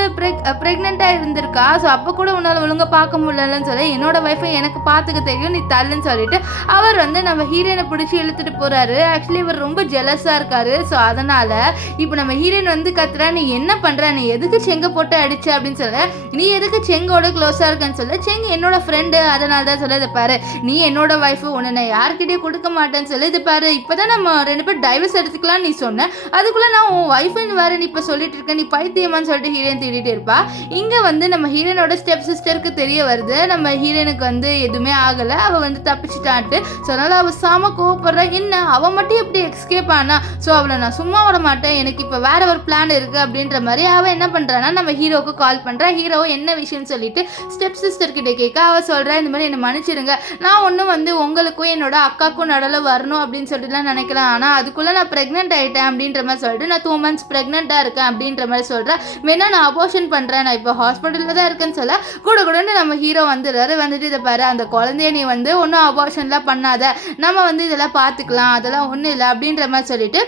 ப்ரெக்னெண்ட்டாக இருந்திருக்கா, ஸோ அப்போ கூட உன்னால் ஒழுங்காக பார்க்க முடியலன்னு சொல்ல, என்னோட ஒய்ஃபை எனக்கு பார்த்துக்க தெரியும், நீ தள்ளுன்னு சொல்லிட்டு அவர் வந்து நம்ம ஹீரோயினை பிடிச்சி இழுத்துட்டு போகிறாரு. ஆக்சுவலி இவர் ரொம்ப ஜெலஸாக இருக்காரு. ஸோ அதனால் இப்போ நம்ம ஹீரோயின் வந்து கத்துறா, நீ என்ன பண்ணுற, நீ எதுக்கு செங்கை போட்டு அடிச்ச அப்படின்னு சொல்ல, நீ எதுக்கு செங்கோட க்ளோஸாக இருக்கன்னு சொல்ல, செங்கு என்னோட ஃப்ரெண்டு அதனால தான் சொல்ல, இதை பாரு நீ என்னோட ஒய்ஃபு, உன்னை நான் யார்கிட்டயே கொடுக்க மாட்டேன்னு சொல்லி, இது பாரு இப்போ தான் நம்ம 2 பேர் டைவர்ஸ் எடுத்துக்கலாம் நீ சொன்ன, அதுக்குள்ளே நான் உன் ஒய்ஃபுன்னு வேறு நீ இப்போ சொல்லிட்டு இருக்க, நீ பைத்தியமான்னு சொல்லிட்டு ஹீரோயின் தேடிட்டு இருப்பா. இங்கே வந்து நம்ம ஹீரோயினோட ஸ்டெப் சிஸ்டருக்கு தெரிய வருது நம்ம ஹீரோயினுக்கு வந்து எதுவுமே ஆகலை, அவள் வந்து தப்பிச்சிட்டான்ட்டு. ஸோ அதனால் அவள் சாம கோவப்படுறா, என்ன அவள் மட்டும் எப்படி எஸ்கேப் ஆனா, ஸோ அவளை நான் சும்மா விட மாட்டேன், எனக்கு இப்போ வேற ஒரு பிளான் இருக்குது அப்படின்ற மாதிரி அவள் என்ன பண்ணுறான்னா நம்ம ஹீரோவுக்கு கால் பண்ணுறா. ஹீரோ என்ன விஷயம்னு சொல்லிட்டு ஸ்டெப் சிஸ்டர் கிட்ட கேட்க, அவள் சொல்கிறா இந்த மாதிரி என்னை மன்னிச்சிடுங்க, நான் ஒன்றும் வந்து உங்களுக்கும் என்னோட அக்காவுக்கும் நடுவில் வரணும் அப்படின்னு சொல்லிட்டுலாம் நினைக்கலாம், ஆனால் அதுக்குள்ளே நான் ப்ரெக்னென்ட் ஆகிட்டேன் அப்படின்ற மாதிரி சொல்லிட்டு நான் 2 months ப்ரெக்னெண்ட்டாக இருக்கேன் அப்படின்ற மாதிரி சொல்கிறேன், வேணா நான் அபோர்ஷன் பண்ணுறேன், நான் இப்போ ஹாஸ்பிட்டலில் தான் இருக்கேன்னு சொல்ல கூடன்னு நம்ம ஹீரோ வந்துடுறாரு. வந்துட்டு இதை பாரு அந்த குழந்தைய நீ வந்து ஒன்றும் அபார்ஷன்லாம் பண்ணாத, நம்ம வந்து இதெல்லாம் பார்த்துக்கலாம், அதெல்லாம் ஒன்றும் இல்லை அப்படின்ற மாதிரி சொல்லிட்டு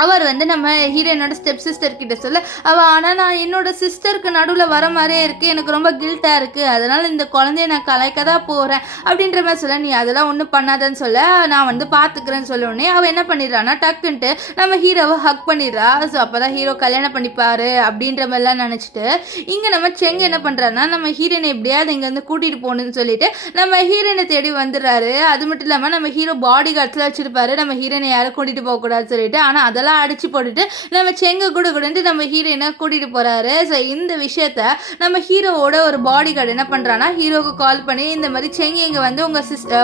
அவர் வந்து நம்ம ஹீரோயினோட ஸ்டெப் சிஸ்டர் கிட்ட சொல்ல, ஆனால் நான் என்னோட சிஸ்டருக்கு நடுவில் வர மாதிரியே இருக்குது, எனக்கு ரொம்ப கில்ட்டாக இருக்குது, அதனால் இந்த குழந்தைய நான் கலைக்க தான் போகிறேன் அப்படின்ற மாதிரி சொல்ல, நீ அதெல்லாம் ஒன்றும் பண்ணாதன்னு சொல்ல, நான் வந்து பார்த்துக்கிறேன்னு சொல்ல உடனே அவள் என்ன பண்ணிடுறான்னா டக்குன்ட்டு நம்ம ஹீரோவை ஹக் பண்ணிடுறா. ஸோ அப்போ தான் ஹீரோ கல்யாணம் பண்ணிப்பாரு அப்படின்ற மாதிரிலாம் நினச்சிட்டு இங்கே நம்ம செங்கு என்ன பண்ணுறாருன்னா நம்ம ஹீரோயினை எப்படியாவது இங்கே வந்து கூட்டிகிட்டு போகணுன்னு சொல்லிட்டு நம்ம ஹீரோயினை தேடி வந்துடுறாரு. அது மட்டும் இல்லாமல் நம்ம ஹீரோ பாடி கார்ட்ஸ்லாம் வச்சுருப்பாரு, நம்ம ஹீரோயினை யாரும் கூட்டிகிட்டு போகக்கூடாதுன்னு சொல்லிட்டு, ஆனால் அதெல்லாம் அடிச்சு போட்டுட்டு நம்ம செங்க கூடன்ட்டு நம்ம ஹீரோயினை கூட்டிட்டு போறாரு. ஸோ இந்த விஷயத்த நம்ம ஹீரோவோட ஒரு பாடி கார்டு என்ன பண்றான்னா ஹீரோக்கு கால் பண்ணி இந்த மாதிரி செங்க இங்க வந்து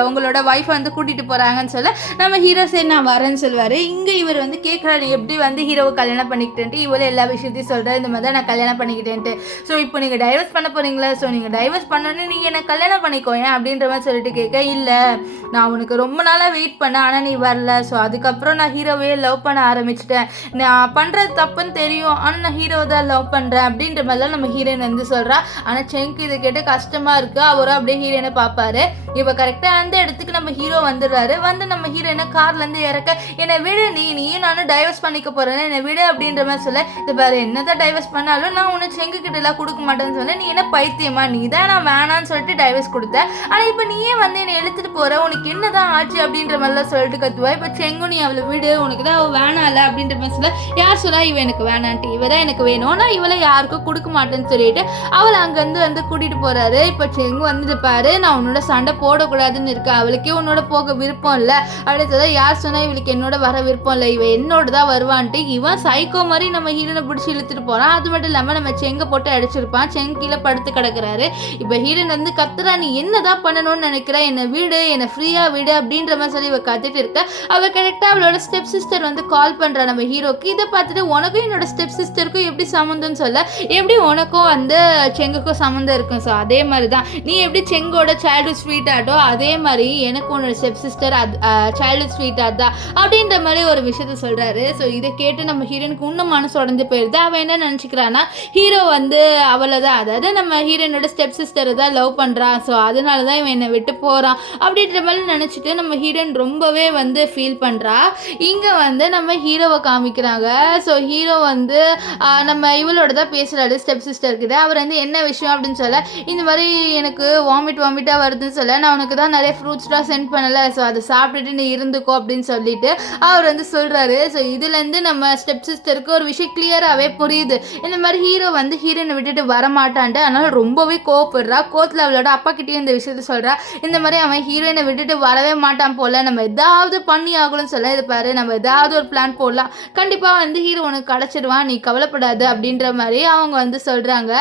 உங்களோட ஒய்ஃபை வந்து கூட்டிட்டு போறாங்கன்னு சொல்ல, நம்ம ஹீரோ சரி நான் வரேன்னு சொல்லுவாரு. இங்க இவர் வந்து கேட்கறாரு எப்படி வந்து ஹீரோவை கல்யாணம் பண்ணிக்கிட்டேன்ட்டு, இவ்வளோ எல்லா விஷயத்தையும் சொல்றாரு, இந்த மாதிரி நான் கல்யாணம் பண்ணிக்கிட்டேன்ட்டு. ஸோ இப்போ நீங்க டைவர்ஸ் பண்ண போறீங்களா, ஸோ நீங்க டைவர்ஸ் பண்ணோன்னு நீங்க என்ன கல்யாணம் பண்ணிக்கோங்க அப்படின்ற மாதிரி சொல்லிட்டு கேட்க, இல்லை நான் உனக்கு ரொம்ப நாளாக வெயிட் பண்ணேன் ஆனால் நீ வரல, ஸோ அதுக்கப்புறம் நான் ஹீரோவே லவ் பண்ண ஆரம்பிச்சிட்டேன், நான் பண்ணுறது தப்புன்னு தெரியும் ஆனால் நான் ஹீரோ தான் லவ் பண்ணுறேன் அப்படின்ற மாதிரிலாம் நம்ம ஹீரோயின் வந்து சொல்கிறா. ஆனால் செங்கு இதை கேட்டு கஷ்டமாக இருக்குது, அவரும் அப்படியே ஹீரோயினை பார்ப்பாரு. இப்போ கரெக்டாக அந்த இடத்துக்கு நம்ம ஹீரோ வந்துடுறாரு. வந்து நம்ம ஹீரோயினை கார்லேருந்து இறக்க, என்னை விடு நீயும் நானும் டைவர்ஸ் பண்ணிக்க போகிறேன், என்னை விடு அப்படின்ற மாதிரி சொல்ல, இது வேறு என்னதான் டைவர்ஸ் பண்ணாலும் நான் உனக்கு செங்கு கிட்டலாம் கொடுக்க மாட்டேன்னு சொல்ல, நீ என்ன பைத்தியமா, நீ தான் நான் வேணான்னு சொல்லிட்டு டைவர்ஸ் கொடுத்தேன், ஆனால் இப்போ நீயே வந்து என்னை எழுத்துட்டு போகிற, உனக்கு என்னதான் ஆச்சு அப்படின்ற மாதிரிலாம் சொல்லிட்டு கத்துவா. இப்போ செங்கு நீ அவளை விடு, உனக்கு தான் அவள் வேணாம்ல அப்படின்ற மாதிரி சொல்ல, யார் சொல்ல இவ எனக்கு வேணான்ட்டு, இவ தான் எனக்கு வேணும், நான் இவளை யாருக்கும் கொடுக்க மாட்டேன்னு சொல்லிட்டு அவளை அங்கேருந்து வந்து கூட்டிகிட்டு போகிறாரு. இப்போ செங்கு வந்துட்டு பாரு, நான் உன்னோட சண்டை போடக்கூடாதுன்னு இருக்கேன், அவளுக்கே உன்னோட போக விருப்பம் இல்லை அப்படின்னு சொல்ல, யார் சொன்னா இவளுக்கு என்னோட வர விருப்பம் இல்லை, இவ என்னோட தான் வருவான்ட்டு இவன் சைக்கோ மாதிரி நம்ம ஹீரோனை பிடிச்சி இழுத்துட்டு போகிறான். அது மட்டும் இல்லாமல் நம்ம செங்கை போட்டு அடிச்சிருப்பான், செங்கு கீழே படுத்து கிடக்குறாரு. இப்போ ஹீரோன் வந்து கத்துறா, நீ என்னதான் பண்ணணும்னு நினைக்கிற, என்னை வீடு, என்னை ஃப்ரீயாக விடு அப்படின்ற மாதிரி சொல்லி இவ கத்திட்டு இருக்க. அவள் கரெக்டாக அவளோட ஸ்டெப் சிஸ்டர் வந்து கால் பண்ணுறா நம்ம ஹீரோக்கு. இதை பார்த்துட்டு உனக்கும் என்னோட ஸ்டெப் சிஸ்டருக்கும் எப்படி சம்மந்தம்னு சொல்ல, எப்படி உனக்கும் அந்த செங்குக்கும் சம்மந்தம் இருக்கும், ஸோ அதே மாதிரி தான் நீ எப்படி செங்கோட சைல்டுஹுட் ஸ்வீட் ஆட்டோ அதே மாதிரி எனக்கு உன்னோட step sister childhood sweet atta அப்படின்ற மாதிரி ஒரு விஷயத்த சொல்கிறாரு. ஸோ இதை கேட்டு நம்ம ஹீரோனுக்கு இன்னும் மனசு உடஞ்சு போயிடுது. அவன் என்ன நினச்சிக்கிறான்னா ஹீரோ வந்து அவளை தான், அதாவது நம்ம ஹீரோனோட ஸ்டெப் சிஸ்டரை தான் லவ் பண்ணுறான், ஸோ அதனால தான் இவன் என்னை விட்டு போகிறான் அப்படின்ற மாதிரி நினச்சிட்டு நம்ம ஹீரோயின் ரொம்பவே வந்து ஃபீல் பண்ணுறா. இங்கே வந்து நம்ம ஹீரோவை காமிக்கிறாங்க. ஸோ ஹீரோ வந்து நம்ம இவளோட தான் பேசுகிறாரு ஸ்டெப் சிஸ்டர்கிட்ட. அவர் வந்து என்ன விஷயம் அப்படின்னு சொல்ல, இந்த மாதிரி எனக்கு வாமிட்டாக வருதுன்னு சொல்ல, நான் உனக்கு தான் நிறைய ஃப்ரூட்ஸ்லாம் சென்ட் பண்ணலை, ஸோ அதை சாப்பிட்டுட்டு நீ இருந்துக்கோ அப்படின்னு சொல்லிட்டு அவர் வந்து சொல்கிறாரு. ஸோ இதுலேருந்து நம்ம ஸ்டெப் சிஸ்டருக்கு ஒரு விஷயம் கிளியராகவே புரியுது, இந்த மாதிரி ஹீரோ வந்து ஹீரோனை விட்டுட்டு வரமாட்டான்ட்டு. அதனால் ரொம்பவே கோவப்படுறா. கோவத்தில் அவளோட அப்பா கிட்டேயும் இந்த விஷயத்த சொல்கிறா, இந்த மாதிரி அவன் ஹீரோயினை விட்டுட்டு வரவே மாட்டான் போல், நம்ம எதாவது பண்ணி ஆகணும்னு சொல்ல, இது பாரு நம்ம ஏதாவது ஒரு பிளான் போடலாம், கண்டிப்பாக வந்து ஹீரோ உனக்கு கிடச்சிடுவான், நீ கவலைப்படாது அப்படின்ற மாதிரி அவங்க வந்து சொல்கிறாங்க.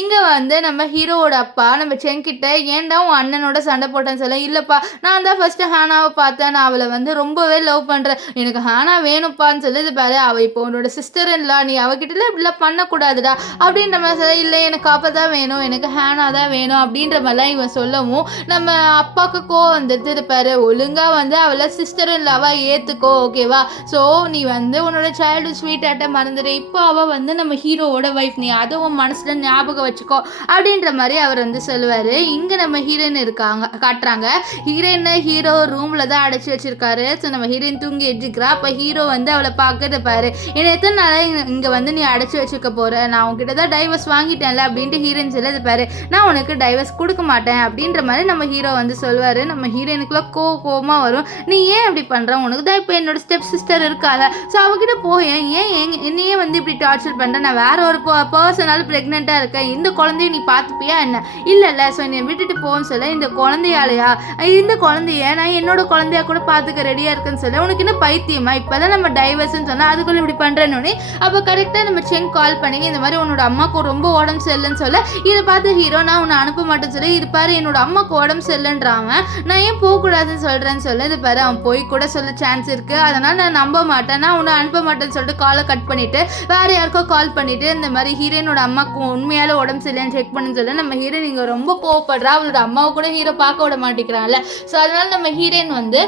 இங்கே வந்து நம்ம ஹீரோவோட அப்பா நம்ம செங்கிட்ட ஏன்டா உன் அண்ணனோட சண்டை போட்டேன்னு சொல்ல, இல்லைப்பா நான் தான் ஃபஸ்ட்டு ஹானாவை பார்த்தேன், நான் அவளை வந்து ரொம்பவே லவ் பண்ணுறேன், எனக்கு ஹானா வேணும்ப்பான்னு சொல்லி இது பாரு அவள் இப்போ உன்னோட சிஸ்டர் இல்லா, நீ அவகிட்ட இப்படிலாம் பண்ணக்கூடாதுடா அப்படின்ற மாதிரி சொல்ல, இல்லை எனக்கு அப்போ தான் வேணும், எனக்கு ஹானா தான் வேணும் அப்படின்ற மாதிரிலாம் இவன் சொல்லவும் நம்ம அப்பாவுக்கு கோவம் வந்துட்டு இருப்பாரு. ஒழுங்காக வந்து அவளை சிஸ்டர் இல்லாவா ஏற்றுக்கோ, ஓகேவா? ஸோ நீ வந்து உன்னோட சைல்டு ஸ்வீட் ஆட்ட மறந்துடு, இப்போ அவள் வந்து நம்ம ஹீரோவோட வைஃப், நீ அதை உன் மனசில் ஞாபகம் வச்சுக்கோ அப்படின்ற மாதிரி அவர் வந்து சொல்லுவார். இங்கே நம்ம ஹீரோயின் இருக்காங்க காட்டுறாங்க. ஹீரோ ரூமில் தான் அடைச்சி வச்சிருக்காரு. ஸோ நம்ம ஹீரோயின் தூங்கி எட்ஜிக்கிறா. அப்போ ஹீரோ வந்து அவளை பார்க்கறது பாரு, என்னை எத்தனை நாளாக இங்கே வந்து நீ அடைச்சி வச்சுக்க போகிற, நான் உங்ககிட்ட தான் டைவர்ஸ் வாங்கிட்டேன்ல அப்படின்ட்டு ஹீரோயின் சொல்லுது பாரு, நான் உனக்கு டைவர்ஸ் கொடுக்க மாட்டேன் அப்படின்ற மாதிரி நம்ம ஹீரோ வந்து சொல்லுவார். நம்ம ஹீரோயினுக்குலாம் கோவமாக வரும். நீ ஏன் அப்படி பண்ணுற, உனக்கு தான் இப்போ என்னோட ஸ்டெப் சிஸ்டர் இருக்கால, ஸோ அவகிட்ட போய் ஏன் என்னையே வந்து இப்படி டார்ச்சர் பண்ணுறேன், நான் வேற ஒரு பர்சனால் ப்ரெக்னெண்ட்டாக இருக்கேன், இந்த குழந்தைய நீ பார்த்துப்பியா என்ன, இல்லைல்ல, ஸோ என்னை விட்டுட்டு போன்னு சொல்ல, இந்த குழந்தையாலையா, இந்த குழந்தைய நான் என்னோட குழந்தையா கூட பார்த்துக்க ரெடியாக இருக்குன்னு சொல்ல, உனக்கு என்ன பைத்தியமா, இப்போ தான் நம்ம டைவர்ஸ்ன்னு சொன்னால் அதுக்குள்ளே இப்படி பண்ணுறேன்னு. அப்போ கரெக்டாக நம்ம செங் கால் பண்ணி இந்த மாதிரி உன்னோட அம்மாவுக்கு ரொம்ப உடம்பு சரியில்லைன்னு சொல்ல, இதை பார்த்து ஹீரோ நான் உன்னை அனுப்ப மாட்டேன்னு சொல்லி, இது பாரு என்னோட அம்மாவுக்கு உடம்பு சரியில்லைன்றான், நான் ஏன் போகக்கூடாதுன்னு சொல்கிறேன்னு சொல்ல, இது பாரு அவன் போய் கூட சொல்ல சான்ஸ் இருக்குது, அதனால் நான் நம்ப மாட்டேன், நான் உன்னை அனுப்ப மாட்டேன்னு சொல்லிட்டு காலை கட் பண்ணிவிட்டு வேறு யாருக்கோ கால் பண்ணிவிட்டு இந்த மாதிரி ஹீரோயினோட அம்மாவுக்கு உண்மையால உடம்பு சரியில்லைன்னு செக் பண்ணுன்னு சொல்ல, நம்ம ஹீரோயின் இங்கே ரொம்ப கோவப்படுறா. அவளோட அம்மாவை கூட ஹீரோ பார்க்க விட மாட்டேங்கிறான்ல. ஸோ அதனால நம்ம ஹீரோயின் வந்து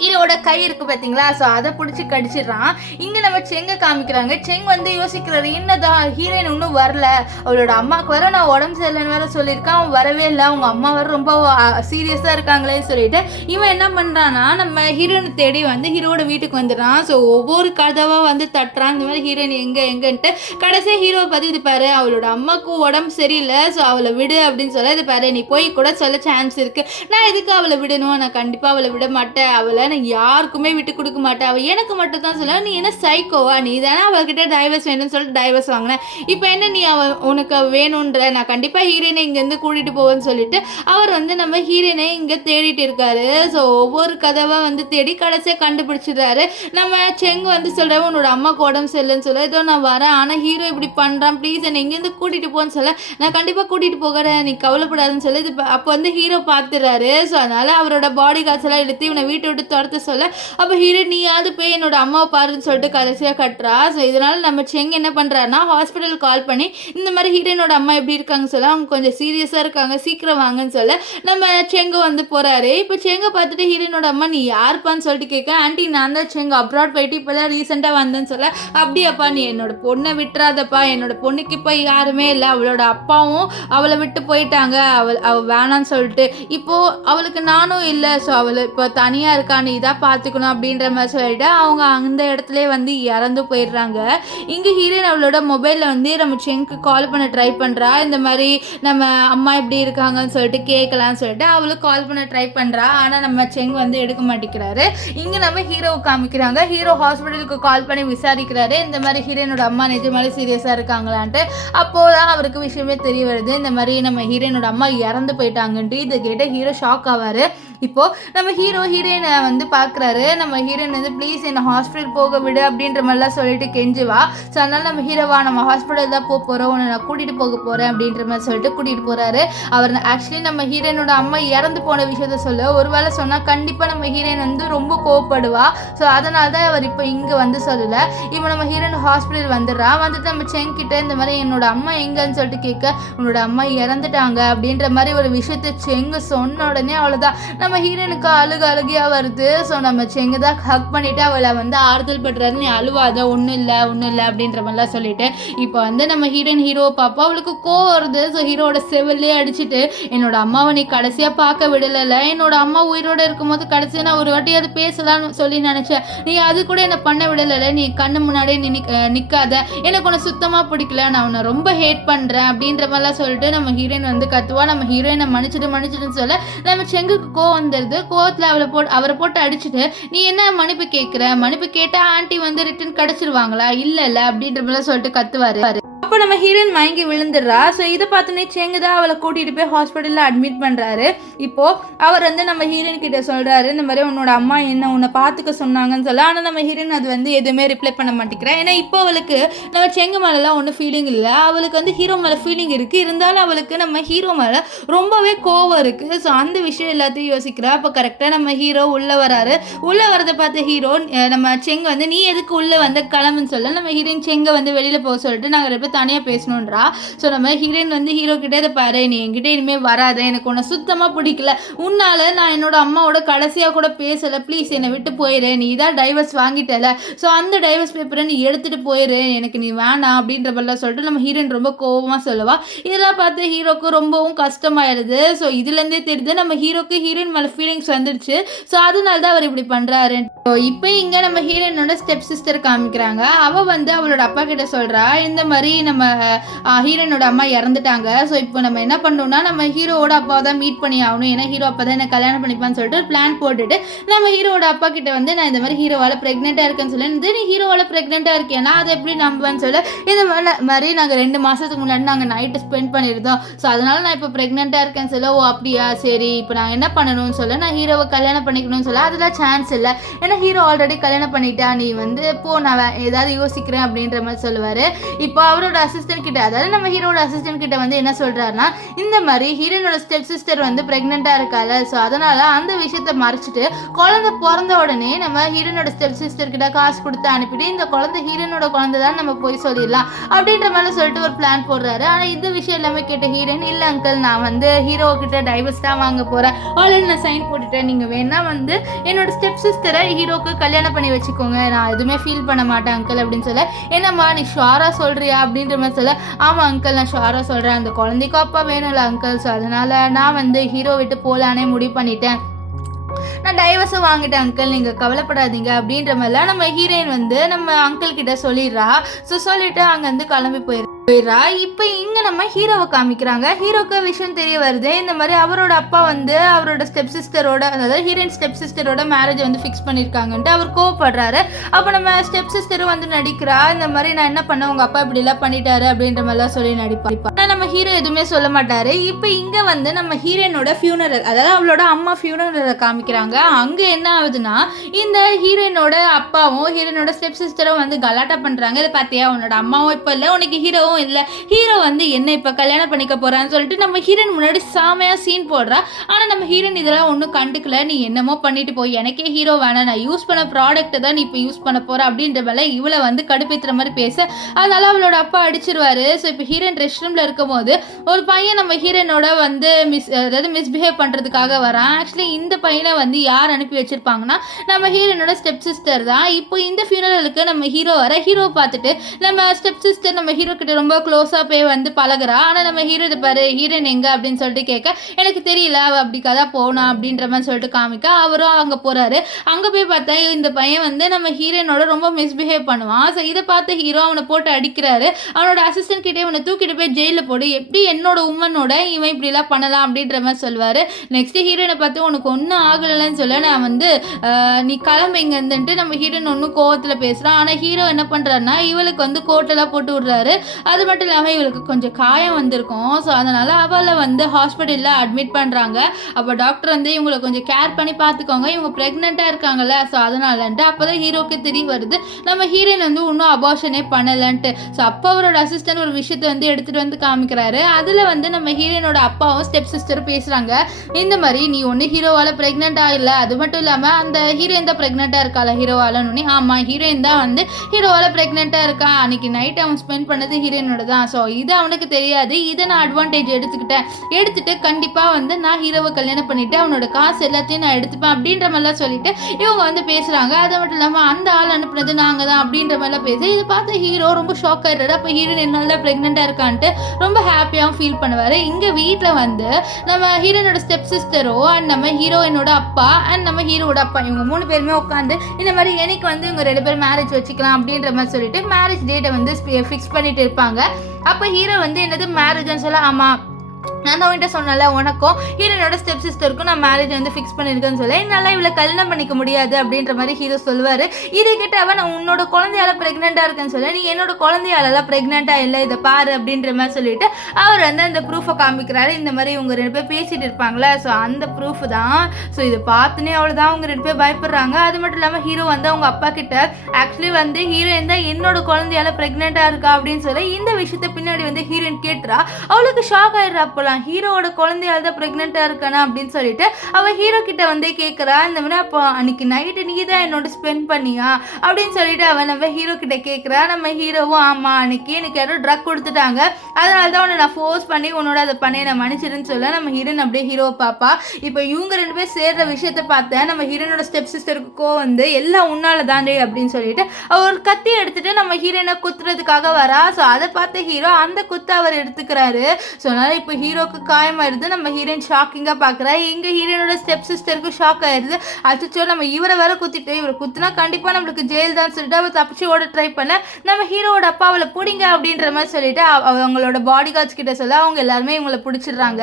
ஹீரோவோட கை இருக்குது பார்த்தீங்களா, ஸோ அதை பிடிச்சி கடிச்சிடுறான். இங்கே நம்ம செங்கை காமிக்கிறாங்க. செங் வந்து யோசிக்கிறாரு, என்னதான் ஹீரோயின் இன்னும் வரல, அவளோட அம்மாவுக்கு வர நான் உடம்பு சரியில்லைன்னு வேற சொல்லியிருக்கான், அவன் வரவே இல்லை, அவங்க அம்மா வர ரொம்ப சீரியஸாக இருக்காங்களேன்னு சொல்லிட்டு இவன் என்ன பண்ணுறான்னா நம்ம ஹீரோயினை தேடி வந்து ஹீரோட வீட்டுக்கு வந்துடுறான். ஸோ ஒவ்வொரு கதவாக வந்து தட்டுறான், இந்த மாதிரி ஹீரோயின் எங்கேன்ட்டு கடைசியாக ஹீரோவை பற்றி இது பாரு அவளோட அம்மாவுக்கு உடம்பு சரியில்லை, ஸோ அவளை விடு அப்படின்னு சொல்ல, இது பாரு நீ போய் கூட சொல்ல சான்ஸ் இருக்குது, நான் எதுக்கு அவளை விடணும், நான் கண்டிப்பாக அவளை விட மாட்டேன், அவளை நான் யாருக்குமே விட்டு கொடுக்க மாட்டேன், அவள் எனக்கு மட்டும் தான் சொல்ல, நீ என்ன சைக்கோவா, நீ தானே அவகிட்ட டைவர்ஸ் வேணும்னு சொல்லிட்டு டைவர்ஸ் வாங்கினேன், இப்போ என்ன நீ உனக்கு வேணுன்ற, நான் கண்டிப்பாக ஹீரோயினை இங்கேருந்து கூட்டிகிட்டு போவேன்னு சொல்லிட்டு அவர் வந்து நம்ம ஹீரோயினை இங்கே தேடிட்டு இருக்காரு. ஸோ ஒவ்வொரு கதவாக வந்து தேடி கடைசியாக கண்டுபிடிச்சிடுறாரு. நம்ம செங் வந்து சொல்கிறேன் உன்னோட அம்மாவுக்கு உடம்பு சரியில்லைன்னு சொல்ல, ஏதோ நான் வரேன், ஆனால் ஹீரோ இப்படி பண்ணுறான், ப்ளீஸ் என்னை இங்கேருந்து கூட்டிகிட்டு போன்னு சொல்ல, நான் கண்டிப்பாக கூட்டிகிட்டு போகிறேன், நீ கவலைப்படாதுன்னு சொல்லி இது அப்போ வந்து ஹீரோ பார்த்துறாரு. ஸோ அதனால் அவரோட பாடி கார்ட்ஸ் எல்லாம் எடுத்து இவனை வீட்டை விட்டு துரத்த சொல்ல, அப்போ ஹீரோ நீயாவது போய் என்னோட அம்மாவை பாருன்னு சொல்லிட்டு கடைசியாக கட்டுறா. ஸோ இதனால் நம்ம செங் என்ன பண்ணுறாருன்னா ஹாஸ்பிட்டலுக்கு கால் பண்ணி இந்த மாதிரி ஹீரோனோட அம்மா எப்படி இருக்காங்க சொல்ல, அவங்க கொஞ்சம் சீரியஸாக இருக்காங்க, சீக்கிரம் வாங்கன்னு சொல்ல நம்ம செங்கு வந்து போகிறாரு. இப்போ செங்கை பார்த்துட்டு ஹீரோனோட அம்மா நீ யாருப்பான்னு சொல்லிட்டு கேட்க, ஆண்டி நான் தான் செங்கு அப்ராட் போயிட்டு இப்போ தான் ரீசெண்டாக வந்தேன்னு சொல்ல, அப்படியாப்பா நீ என்னோட பொண்ணை விட்டுறாதப்பா, என்னோட பொண்ணுக்கு இப்போ யாருமே இல்லை, அவளோட அப்பாவும் அவளை விட்டு போயிட்டாங்க, அவள் வேணான்னு சொல்லிட்டு இப்போது அவளுக்கு நானும் இல்லை, ஸோ அவள் இப்போ தனியாக இருக்கா, நீ இதாக பார்த்துக்கணும் அப்படின்ற மாதிரி சொல்லிட்டு அவங்க அந்த இடத்துல வந்து இறந்து போயிடுறாங்க. இங்கே ஹீரோயின் அவளோட மொபைலில் வந்து நம்ம செங்க்கு கால் பண்ண ட்ரை பண்ணுறா, இந்த மாதிரி நம்ம அம்மா எப்படி இருக்காங்கன்னு சொல்லிட்டு கேட்கலான்னு சொல்லிட்டு அவளுக்கு கால் பண்ண ட்ரை பண்ணுறா. ஆனால் நம்ம செங் வந்து எடுக்க மாட்டேங்கிறாரு. இங்கே நம்ம ஹீரோவை காமிக்கிறாங்க. ஹீரோ ஹாஸ்பிட்டலுக்கு கால் பண்ணி விசாரிக்கிறாரு, இந்த மாதிரி ஹீரோயினோட அம்மா நிஜமாலே சீரியஸாக இருக்காங்களான்ட்டு. அப்போது தான் அவருக்கு விஷயமே தெரிய வருது, இந்த மாதிரி நம்ம ஹீரோயினோட அம்மா இறந்து போயிட்டாங்கன்ட்டு. இதை கேட்ட ஹீரோ ஷாக் ஆவார். இப்போது நம்ம ஹீரோயினை வந்து பார்க்குறாரு. நம்ம ஹீரோயின் வந்து ப்ளீஸ் என்னை ஹாஸ்பிட்டல் போக விடு அப்படின்ற மாதிரிலாம் சொல்லிட்டு கெஞ்சுவா. ஸோ அதனால் நம்ம ஹீரோவா நம்ம ஹாஸ்பிட்டல் தான் போகிறோம், உன்னை நான் கூட்டிகிட்டு போக போகிறேன் அப்படின்ற மாதிரி சொல்லிட்டு கூட்டிகிட்டு போகிறாரு. அவர் ஆக்சுவலி நம்ம ஹீரோயினோட அம்மா இறந்து போன விஷயத்த சொல்ல ஒரு வேளை சொன்னால் கண்டிப்பாக நம்ம ஹீரோயின் வந்து ரொம்ப கோவப்படுவா. ஸோ அதனால தான் அவர் இப்போ இங்கே வந்து சொல்லலை. இப்போ நம்ம ஹீரோயின் ஹாஸ்பிட்டல் வந்துடுறா. வந்துட்டு நம்ம செங் கிட்ட இந்த மாதிரி என்னோட அம்மா எங்கன்னு சொல்லிட்டு கேட்க, உன்னோட அம்மா இறந்துட்டாங்க அப்படின்ற மாதிரி ஒரு விஷயத்த செங்கு சொன்ன உடனே அவ்வளோதான் நம்ம ஹீரோயினுக்கு அழுகையாக வருது. ஸோ நம்ம செங்கு தான் ஹக் பண்ணிவிட்டு அவளை வந்து ஆறுதல் படுறாரு, நீ அழுவாத, ஒன்றும் இல்லை அப்படின்ற மாதிரிலாம் சொல்லிட்டு இப்போ வந்து நம்ம ஹீரோவை பார்ப்போம். அவளுக்கு கோவம் வருது. ஸோ ஹீரோட செவிலே அடிச்சுட்டு என்னோட அம்மாவை நீ கடைசியாக பார்க்க விடலை, என்னோட அம்மா உயிரோடு இருக்கும்போது கடைசியாக நான் ஒரு வாட்டி அது பேசலாம்னு சொல்லி நினச்சேன், நீ அது கூட என்னை பண்ண விடலை, நீ கண்ணு முன்னாடியே நீ நிற்காத, எனக்கு உன்னை சுத்தமாக பிடிக்கல, நான் உன்னை ரொம்ப ஹேட் பண்ணுறேன் அப்படின்ற மாதிரிலாம் சொல்லிட்டு நம்ம ஹீரோயின் வந்து கத்துவா. நம்ம ஹீரோயினை மன்னிச்சிட்டுன்னு சொல்ல நம்ம செங்குக்கு கோவம் வந்துடுது. கோவத்தில் அவரை போட்டு அடிச்சுட்டு நீ என்ன மன்னிப்பு கேட்குற, மன்னிப்பு கேட்டால் ஆண்டி வந்து ரிட்டன் கிடச்சிருவாங்களா, இல்லை அப்படின்ற மாதிரிலாம் சொல்லிட்டு கத்துவார். அப்போ நம்ம ஹீரோயின் மயங்கி விழுந்துடுறா. ஸோ இதை பார்த்தோன்னே செங்கு தான் அவளை கூட்டிகிட்டு போய் ஹாஸ்பிட்டலில் அட்மிட் பண்ணுறாரு. இப்போது அவர் வந்து நம்ம ஹீரோயின் கிட்ட சொல்கிறாரு, இந்த மாதிரி உன்னோட அம்மா என்ன உன்னை பார்த்துக்க சொன்னாங்கன்னு சொல்ல. ஆனால் நம்ம ஹீரோயின் அது வந்து எதுவுமே ரிப்ளை பண்ண மாட்டேங்கிறா. ஏன்னா இப்போ அவளுக்கு நம்ம செங்கு மேலெலாம் ஒன்றும் ஃபீலிங் இல்லை, அவளுக்கு வந்து ஹீரோ மேலே ஃபீலிங் இருக்குது. இருந்தாலும் அவளுக்கு நம்ம ஹீரோ மேலே ரொம்பவே கோவம் இருக்குது. ஸோ அந்த விஷயம் எல்லாத்தையும் யோசிக்கிறா. அப்போ கரெக்டாக நம்ம ஹீரோ உள்ளே வராரு. உள்ளே வரதை பார்த்த ஹீரோ நம்ம செங்க வந்து நீ எதுக்கு உள்ளே வந்து கிளம்புன்னு சொல்ல. நம்ம ஹீரோயின் செங்கை வந்து வெளியில் போக சொல்லிட்டு நாங்கள் ரெண்டு பேர் தனியாக பேசணுன்றா. ஸோ நம்ம ஹீரோயின் வந்து ஹீரோ கிட்டே இதை பாரு, நீ என்கிட்ட இனிமேல் வராத, எனக்கு உன்னை சுத்தமாக பிடிக்கல, உன்னால் நான் என்னோட அம்மாவோட கடைசியாக கூட பேசலை, ப்ளீஸ் என்னை விட்டு போயிரு, நீ தான் டைவர்ஸ் வாங்கிட்டல, ஸோ அந்த டைவர்ஸ் பேப்பரை நீ எடுத்துகிட்டு போயிரு, எனக்கு நீ வேணாம் அப்படின்ற மாதிரிலாம் சொல்லிட்டு நம்ம ஹீரோயின் ரொம்ப கோபமாக சொல்லுவா. இதெல்லாம் பார்த்து ஹீரோக்கு ரொம்பவும் கஷ்டமாயிருது. ஸோ இதுலேருந்தே தெரியுது நம்ம ஹீரோக்கு ஹீரோயின் மேலே ஃபீலிங்ஸ் வந்துடுச்சு. ஸோ அதனால தான் அவர் இப்படி பண்ணுறாரு. ஸோ இப்போ இங்கே நம்ம ஹீரோயினோட ஸ்டெப் சிஸ்டர் காமிக்கிறாங்க. அவள் வந்து அவளோட அப்பா கிட்ட சொல்கிறா, இந்த மாதிரி நம்ம ஹீரோயினோட அம்மா இறந்துட்டாங்க. ஸோ இப்போ நம்ம என்ன பண்ணோம்னா நம்ம ஹீரோவோட அப்பாவை தான் மீட் பண்ணி ஆகணும், ஏன்னா ஹீரோ அப்போ தான் என்ன கல்யாணம் பண்ணிப்பான்னு சொல்லிட்டு பிளான் போட்டுட்டு நம்ம ஹீரோவோட அப்பா கிட்ட வந்து நான் இந்த மாதிரி ஹீரோவால் ப்ரெக்னெண்ட்டாக இருக்கேன்னு சொல்லி, நீ ஹீரோவால் ப்ரெக்னெண்ட்டாக இருக்கேன்னா அதை எப்படி நம்புவேன்னு சொல்ல, இந்த மாதிரி நாங்கள் 2 மாதத்துக்கு முன்னாடி நாங்கள் நைட்டு ஸ்பெண்ட் பண்ணியிருந்தோம், ஸோ அதனால் நான் இப்போ ப்ரெக்னெண்ட்டாக இருக்கேன்னு சொல்ல, ஓ அப்படியா சரி இப்போ நான் என்ன பண்ணணும்னு சொல்ல, நான் ஹீரோவை கல்யாணம் பண்ணிக்கணும்னு சொல்ல, அதெல்லாம் சான்ஸ் இல்லை, ஏன்னா ஹீரோ ஆல்ரெடி கல்யாணம் பண்ணிட்டா, நீ வந்து போ நான் ஏதாவது யோசிக்கிறேன் அப்படின்ற மாதிரி சொல்லுவார். இப்போ அவரோட அசிஸ்டன்ட் கிட்ட, அதாவது நம்ம ஹீரோட அசிஸ்டன்ட் கிட்ட வந்து என்ன சொல்கிறாருன்னா, இந்த மாதிரி ஹீரோனோட ஸ்டெப் சிஸ்டர் வந்து ப்ரெக்னெண்ட்டாக இருக்கால, ஸோ அதனால் அந்த விஷயத்தை மறைச்சிட்டு குழந்தை பிறந்த உடனே நம்ம ஹீரோனோட ஸ்டெப் சிஸ்டர் கிட்ட காசு கொடுத்து அனுப்பிட்டு இந்த குழந்தை ஹீரோனோட குழந்தை தான் நம்ம போய் சொல்லிடலாம் அப்படின்ற மாதிரி சொல்லிட்டு ஒரு பிளான் போடுறாரு. ஆனால் இந்த விஷயம் எல்லாமே கேட்ட ஹீரோயின், இல்லை அங்கிள் நான் வந்து ஹீரோ கிட்ட டைவர்ஸ் தான் வாங்க போகிறேன், ஆல்ரெடி நான் சைன் போட்டுட்டேன், நீங்கள் வேணா வந்து என்னோட ஸ்டெப் சிஸ்டரை ஹீரோக்கு கல்யாணம் பண்ணி வச்சுக்கோங்க, நான் எதுவுமே ஃபீல் பண்ண மாட்டேன் அங்கிள் அப்படின்னு சொல்ல, என்னம்மா நீ ஷுவராக சொல்கிறியா அப்படின்ற மாதிரி சொல்ல, ஆமாம் அங்கிள் நான் ஷுவராக சொல்கிறேன், அந்த குழந்தைக்கும் அப்பா வேணும்ல அங்கிள், ஸோ அதனால் நான் வந்து ஹீரோ விட்டு போகலானே முடிவு பண்ணிட்டேன், நான் டைவர்ஸும் வாங்கிட்டேன் அங்கிள், நீங்கள் கவலைப்படாதீங்க அப்படின்ற மாதிரிலாம் நம்ம ஹீரோயின் வந்து நம்ம அங்கிள் கிட்ட சொல்லிடுறா. ஸோ சொல்லிவிட்டு அங்கேருந்து கிளம்பி போயிடுறா. இப்போ இங்கே நம்ம ஹீரோவை காமிக்கிறாங்க. ஹீரோக்கு விஷயம் தெரிய வருது, இந்த மாதிரி அவரோட அப்பா வந்து அவரோட ஸ்டெப் சிஸ்டரோட, அதாவது ஹீரோயின் ஸ்டெப் சிஸ்டரோட மேரேஜை வந்து ஃபிக்ஸ் பண்ணியிருக்காங்கன்ட்டு அவர் கோவப்படுறாரு. அப்போ நம்ம ஸ்டெப் சிஸ்டரும் வந்து நடிக்கிறா, இந்த மாதிரி நான் என்ன பண்ணேன் உங்கள் அப்பா இப்படிலாம் பண்ணிட்டாரு அப்படின்ற மாதிரிலாம் சொல்லி நடிப்பா. ஆனால் நம்ம ஹீரோ எதுவுமே சொல்ல மாட்டார். இப்போ இங்கே வந்து நம்ம ஹீரோயினோட ஃபியூனரல், அதாவது அவளோட அம்மா ஃபியூனரலை காமிக்கிறாங்க. அங்கே என்ன ஆகுதுன்னா இந்த ஹீரோயினோட அப்பாவும் ஹீரோயினோட ஸ்டெப் சிஸ்டரும் வந்து கலாட்டா பண்ணுறாங்க. இதை பார்த்தியா உன்னோட அம்மாவும் இப்போ இல்லை, உனக்கு ஹீரோவும் இல்லை, ஹீரோ வந்து என்ன இப்போ கல்யாணம் பண்ணிக்க போகிறான்னு சொல்லிட்டு நம்ம ஹீரோயின் முன்னாடி சாமையாக சீன் போடுறா. ஆனால் நம்ம ஹீரோயின் இதெல்லாம் ஒன்றும் கண்டுக்கல, நீ என்னமோ பண்ணிட்டு போய், எனக்கே ஹீரோ வேணாம், நான் யூஸ் பண்ண ப்ராடக்ட்டை தான் நீ இப்போ யூஸ் பண்ண போகிற அப்படின்ற மேலே இவளை வந்து கடுப்பேற்றுற மாதிரி பேச, அதனால அவளோட அப்பா அடிச்சிருவாரு. ஸோ இப்போ ஹீரோயின் ரெஸ்ட் ரூமில் இருக்கும் போது ஒரு பையன் நம்ம ஹீரோயினோட வந்து அதாவது மிஸ்பிஹேவ் பண்ணுறதுக்காக வரான். ஆக்சுவலி இந்த பையனை வந்து யார் அனுப்பி வச்சிருப்பாங்கன்னா நம்ம ஹீரோயினோட ஸ்டெப் சிஸ்டர் தான். இப்போ இந்த ஃபியூனரலுக்கு நம்ம ஹீரோ ஹீரோ பார்த்துட்டு நம்ம ஸ்டெப் சிஸ்டர் நம்ம ஹீரோ கிட்ட ரொம்ப க்ளோஸாக போய் வந்து பழகுறா. ஆனால் நம்ம ஹீரோ இது பாரு ஹீரோயின் எங்கே அப்படின்னு சொல்லிட்டு கேட்க, எனக்கு தெரியல அவள் அப்படி கதை போனா அப்படின்ற மாதிரி சொல்லிட்டு காமிக்க, அவரும் அங்கே போகிறாரு. அங்கே போய் பார்த்தா இந்த பையன் வந்து நம்ம ஹீரோயினோட ரொம்ப மிஸ்பிஹேவ் பண்ணுவான். ஸோ இதை பார்த்து ஹீரோ அவனை போட்டு அடிக்கிறாரு. அவனோட அசிஸ்டன்ட் கிட்டே இவனை தூக்கிட்டு போய் ஜெயிலில் போடு, எப்படி என்னோட உமனோட இவன் இப்படிலாம் பண்ணலாம் அப்படின்ற மாதிரி சொல்லுவார். நெக்ஸ்ட் ஹீரோயினை பார்த்து உனக்கு ஒன்றும் ஆகலைன்னு சொல்ல, நான் வந்து நீ கிளம்பு இங்கே இருந்துட்டு நம்ம ஹீரோயின் ஒன்றும் கோவத்தில் பேசுகிறான். ஆனால் ஹீரோ என்ன பண்ணுறாருன்னா இவளுக்கு வந்து கோட்டெல்லாம் போட்டு விடுறாரு. அது மட்டும் இல்லாமல் இவளுக்கு கொஞ்சம் காயம் வந்திருக்கும். ஸோ அதனால் அவளை வந்து ஹாஸ்பிட்டலில் அட்மிட் பண்ணுறாங்க. அப்போ டாக்டர் வந்து இவங்களை கொஞ்சம் கேர் பண்ணி பார்த்துக்கோங்க, இவங்க ப்ரெக்னெண்ட்டாக இருக்காங்கல்ல, ஸோ அதனாலன்ட்டு அப்போ தான் ஹீரோக்கு தெரிய வருது நம்ம ஹீரோயின் வந்து இன்னும் அபார்ஷனே பண்ணலைன்ட்டு. ஸோ அப்போ அவரோட அசிஸ்டன்ட் ஒரு விஷயத்தை வந்து எடுத்துகிட்டு வந்து காமிக்கிறாரு. அதில் வந்து நம்ம ஹீரோயினோட அப்பாவும் ஸ்டெப் சிஸ்டரும் பேசுகிறாங்க, இந்த மாதிரி நீ ஒன்று ஹீரோவால் ப்ரெக்னெண்ட் ஆகலை, அது மட்டும் இல்லாமல் அந்த ஹீரோயின் தான் ப்ரெக்னெண்ட்டாக இருக்காள் ஹீரோவாலன்னு. ஆமாம் ஹீரோயின் தான் வந்து ஹீரோவால் ப்ரெக்னெண்ட்டாக இருக்கா, அன்றைக்கி நைட் அவன் ஸ்பெண்ட் பண்ணது ஹீரோயினோட தான், ஸோ இது அவனுக்கு தெரியாது, இதை நான் அட்வான்டேஜ் எடுத்துட்டு கண்டிப்பாக வந்து நான் ஹீரோவை கல்யாணம் பண்ணிவிட்டு அவனோட காசு எல்லாத்தையும் நான் எடுத்துப்பேன் அப்படின்ற மாதிரிலாம் சொல்லிட்டு இவங்க வந்து பேசுகிறாங்க. அது மட்டும் இல்லாமல் அந்த ஆள் அனுப்புனது நாங்கள் தான் அப்படின்ற மாதிரிலாம் பேச, இதை பார்த்து ஹீரோ ரொம்ப ஷாக் ஆகிடுறாரு. அப்போ ஹீரோயின் என்னால் ப்ரெக்னெண்ட்டாக இருக்கான்ட்டு ரொம்ப ஹாப்பியாகவும் ஃபீல் பண்ணுவார். இங்கே வீட்டில் வந்து நம்ம ஹீரோயினோட ஸ்டெப் சிஸ்டரோ அண்ட் நம்ம ஹீரோயினோட அப்பா அண்ட் நம்ம ஹீரோட அப்பா இவங்க 3 பேருமே உட்காந்து இந்த மாதிரி எனக்கு வந்து இவங்க 2 பேர் மேரேஜ் வச்சுக்கலாம் அப்படின்ற மாதிரி சொல்லிட்டு மேரேஜ் டேட்டை வந்து ஃபிக்ஸ் பண்ணிட்டு இருப்பாங்க. அப்போ ஹீரோ வந்து என்னது மேரேஜ்னு சொல்ல, ஆமாம் நான் தான் உன்கிட்ட சொன்னல உனக்கும் ஹீரோனோட ஸ்டெப் சிஸ்டருக்கும் நான் மேரேஜ் வந்து ஃபிக்ஸ் பண்ணியிருக்கேன்னு சொல்ல என்னால் இவளை கல்யாணம் பண்ணிக்க முடியாது அப்படின்ற மாதிரி ஹீரோ சொல்லுவார். இதை கிட்ட அவன் நான் உன்னோட குழந்தையால ப்ரெக்னெண்ட்டாக இருக்கேன்னு சொல்ல நீ என்னோட குழந்தையாலலாம் ப்ரெக்னெண்ட்டாக இல்லை இதை பாரு அப்படின்ற மாதிரி சொல்லிட்டு அவர் வந்து அந்த ப்ரூஃபை காமிக்கிறாரு. இந்த மாதிரி இவங்க 2 பேர் பேசிட்டு இருப்பாங்களே, ஸோ அந்த ப்ரூஃப் தான். ஸோ இதை பார்த்துனே அவ்வளோதான் அவங்க 2 பேர் பயப்படுறாங்க. அது மட்டும் இல்லாமல் ஹீரோ வந்து அவங்க அப்பா கிட்ட ஆக்சுவலி வந்து ஹீரோயின் தான் என்னோட குழந்தையால ப்ரெக்னெண்ட்டாக இருக்கா அப்படின்னு சொல்லி இந்த விஷயத்த பின்னாடி வந்து ஹீரோயின் கேட்டுறா. அவளுக்கு ஷாக் ஆயிடுறா. அப்போலாம் ஹீரோவோட குழந்தையால தான் ப்ரெக்னெண்ட்டாக இருக்கானா அப்படின்னு சொல்லிட்டு அவள் ஹீரோ கிட்ட வந்து கேட்குறா. இந்த மாதிரி அப்போ அன்னைக்கு நைட்டு நீ தான் என்னோட ஸ்பெண்ட் பண்ணியா அப்படின்னு சொல்லிட்டு அவன் நம்ம ஹீரோ கிட்ட கேட்குறா. நம்ம ஹீரோவும் ஆமாம் அன்னைக்கு எனக்கு யாரும் ட்ரக் கொடுத்துட்டாங்க, அதனால தான் உன்னை நான் ஃபோர்ஸ் பண்ணி உன்னோட அதை பண்ணி நான் மன்னிச்சிருன்னு சொல்ல நம்ம ஹீரோன் அப்படியே ஹீரோ பாப்பா. இப்போ இவங்க 2 பேர் சேர்ற விஷயத்த பார்த்தேன் நம்ம ஹீரோனோட ஸ்டெப் சிஸ்டருக்கு வந்து எல்லாம் உன்னால தாண்டே அப்படின்னு சொல்லிட்டு அவர் கத்தி எடுத்துட்டு நம்ம ஹீரோனை குத்துறதுக்காக வரா. ஸோ அதை பார்த்த ஹீரோ அந்த குத்தை அவர் எடுத்துக்கிறாரு. ஸோ அதனால இப்போ ஹீரோக்கு காயமாயிருது. நம்ம ஹீரோயின் ஷாக்கிங்காக பார்க்குறா. எங்கள் ஹீரோனோட ஸ்டெப் சிஸ்டருக்கு ஷாக் ஆயிடுது. அச்சோ நம்ம இவரை வேற குத்திட்டு இவரை குத்துனா கண்டிப்பாக நம்மளுக்கு ஜெயில் தான் சொல்லிட்டு அவள் தப்பிச்சு ஓட ட்ரை பண்ண நம்ம ஹீரோவோட அப்பா அவளை பிடிங்க அப்படின்ற மாதிரி சொல்லிட்டு அவங்களோட பாடி கார்ட்ஸ் கிட்ட சொல்ல அவங்க எல்லாருமே இவங்களை பிடிச்சிடுறாங்க.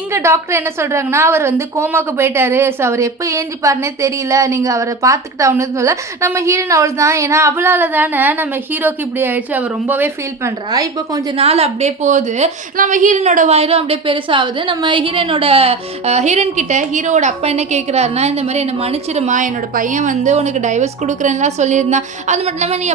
இங்கே டாக்டர் என்ன சொல்கிறாங்கன்னா அவர் வந்து கோமாக்கு போயிட்டாரு, ஸோ அவர் எப்போ ஏஞ்சிப்பாருன்னே தெரியல, நீங்கள் அவரை பார்த்துக்கிட்டான்னு சொல்ல நம்ம ஹீரோயின் அவள் தான். ஏன்னா அவளால் தானே நம்ம ஹீரோக்கு இப்படி ஆயிடுச்சு, அவர் ரொம்பவே ஃபீல் பண்ணுறா. இப்போ கொஞ்ச நாள் அப்படியே போகுது. நம்ம ஹீரோனோட வயிறும் அப்படியே பெருசாகுது. நம்ம ஹீரோயின் கிட்ட ஹீரோவோட அப்பா என்ன கேட்குறாருன்னா இந்த மாதிரி என்னை மன்னிச்சிடுமா, என்னோட பையன் வந்து உனக்கு டைவர்ஸ் கொடுக்குறேன்னுலாம் சொல்லியிருந்தான், அது மட்டும் இல்லாமல் நீ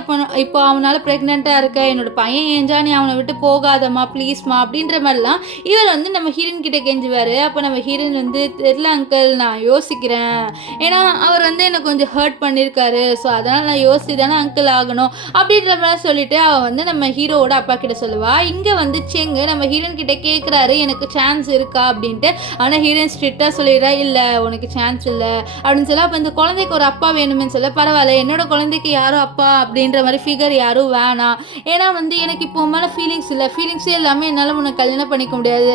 இப்போ அவனால் ப்ரெக்னெண்ட்டாக இருக்க, என்னோட பையன் ஏஞ்சா நீ அவனை விட்டு போகாதம்மா ப்ளீஸ்மா அப்படின்ற மாதிரிலாம் இவர் வந்து நம்ம ஹீரோயின் கிட்ட கெஞ்சுவார். அப்போ நம்ம ஹீரோயின் வந்து தெரியல அங்கிள் நான் யோசிக்கிறேன், ஏன்னா அவர் வந்து என்னை கொஞ்சம் ஹர்ட் பண்ணியிருக்காரு, ஸோ அதனால் நான் யோசிச்சு தானே அங்கிள் ஆகணும் அப்படின்ற மாதிரி சொல்லிட்டு அவள் வந்து நம்ம ஹீரோவோட அப்பா கிட்ட சொல்லுவா. இங்கே வந்து செங்கு நம்ம ஹீரோயின் கிட்ட கேட்குறாரு எனக்கு சான்ஸ் இருக்கா அப்படின்ட்டு. ஆனால் ஹீரோயின் ஸ்ட்ரிக்டாக சொல்லிடுறா இல்லை உனக்கு சான்ஸ் இல்லை அப்படின்னு சொல்ல. அப்போ இந்த குழந்தைக்கு ஒரு அப்பா வேணுமென்னு சொல்ல பரவாயில்ல என்னோட குழந்தைக்கு யாரும் அப்பா அப்படின்ற மாதிரி ஃபிகர் யாரும் வேணாம், ஏன்னா வந்து எனக்கு இப்போ மேலே ஃபீலிங்ஸ் இல்லை, ஃபீலிங்ஸே இல்லாமல் என்னால் உன்னை கல்யாணம் பண்ணிக்க முடியாது.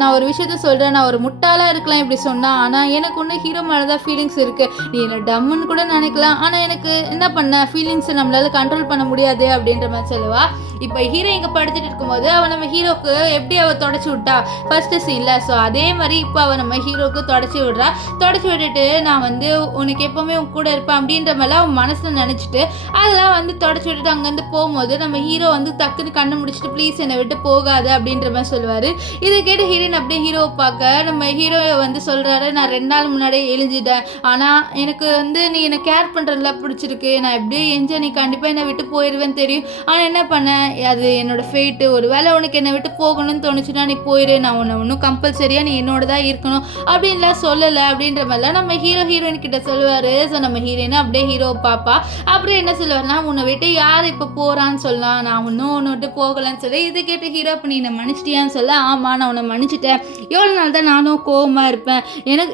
நான் ஒரு விஷயத்த சொல்கிறேன், நான் ஒரு முட்டாளாக இருக்கலாம் இப்படி சொன்னால், ஆனால் எனக்கு ஒன்று ஹீரோ மேலே தான் ஃபீலிங்ஸ் இருக்குது, நீ என்னை டம்முன்னு கூட நினைக்கலாம், ஆனால் எனக்கு என்ன பண்ண ஃபீலிங்ஸை நம்மளால் கண்ட்ரோல் பண்ண முடியாது அப்படின்ற மாதிரி சொல்லுவா. இப்போ ஹீரோ இங்கே படுத்துட்டு இருக்கும்போது அவன் நம்ம ஹீரோக்கு எப்படி அவள் தொடச்சி விட்டா ஃபர்ஸ்ட் சீனில், ஸோ அதே மாதிரி இப்போ அவள் நம்ம ஹீரோக்கு தொடச்சி விடுறா. தொடச்சி விட்டுட்டு நான் வந்து உனக்கு எப்போவுமே உன் கூட இருப்பேன் அப்படின்ற மாதிரிலாம் அவன் மனசில் நினச்சிட்டு அதெல்லாம் வந்து தொடச்சி விட்டுட்டு அங்கேருந்து போகும்போது நம்ம ஹீரோ வந்து டக்குன்னு கண்ணை முடிச்சுட்டு ப்ளீஸ் என்னை விட்டு போகாது அப்படின்ற மாதிரி சொல்லுவார். இதை கேட்டு ஹீரோயின் அப்படியே ஹீரோவை பார்க்க நம்ம ஹீரோவை வந்து சொல்கிறாரு நான் 2 நாள் முன்னாடியே எழுஞ்சிட்டேன், ஆனால் எனக்கு வந்து நீ என்னை கேர் பண்ணுறதுலாம் பிடிச்சிருக்கு, நான் எப்படியே எஞ்ச நீ கண்டிப்பாக என்னை விட்டு போயிடுவேன்னு தெரியும், ஆனால் என்ன பண்ணேன் அது என்னோட ஃபேட்டு, ஒரு வேளை உனக்கு என்னை விட்டு போகணும்னு தோணுச்சுன்னா நீ போயிடு, நான் உன்னை ஒன்றும் கம்பல்சரியாக நீ என்னோட தான் இருக்கணும் அப்படின்லாம் சொல்லலை அப்படின்ற மாதிரிலாம் நம்ம ஹீரோயின் கிட்ட சொல்லுவார். ஸோ நம்ம ஹீரோயினை அப்படியே ஹீரோவை பாப்பா. அப்புறம் என்ன சொல்லுவார்னா உன்னை விட்டு யார் இப்போ போகிறான்னு சொல்லலாம், நான் இன்னும் ஒன்று விட்டு போகலான்னு சொல்லி. இதை கேட்டு ஹீரோ இப்போ நீ என்னை மன்னிச்சிட்டியான்னு சொல்ல ஆமாம் நான் உன்னை மன்னிச்சிட்டேன், எவ்வளோ நாள் தான் நானும் கோவமாக இருப்பேன்,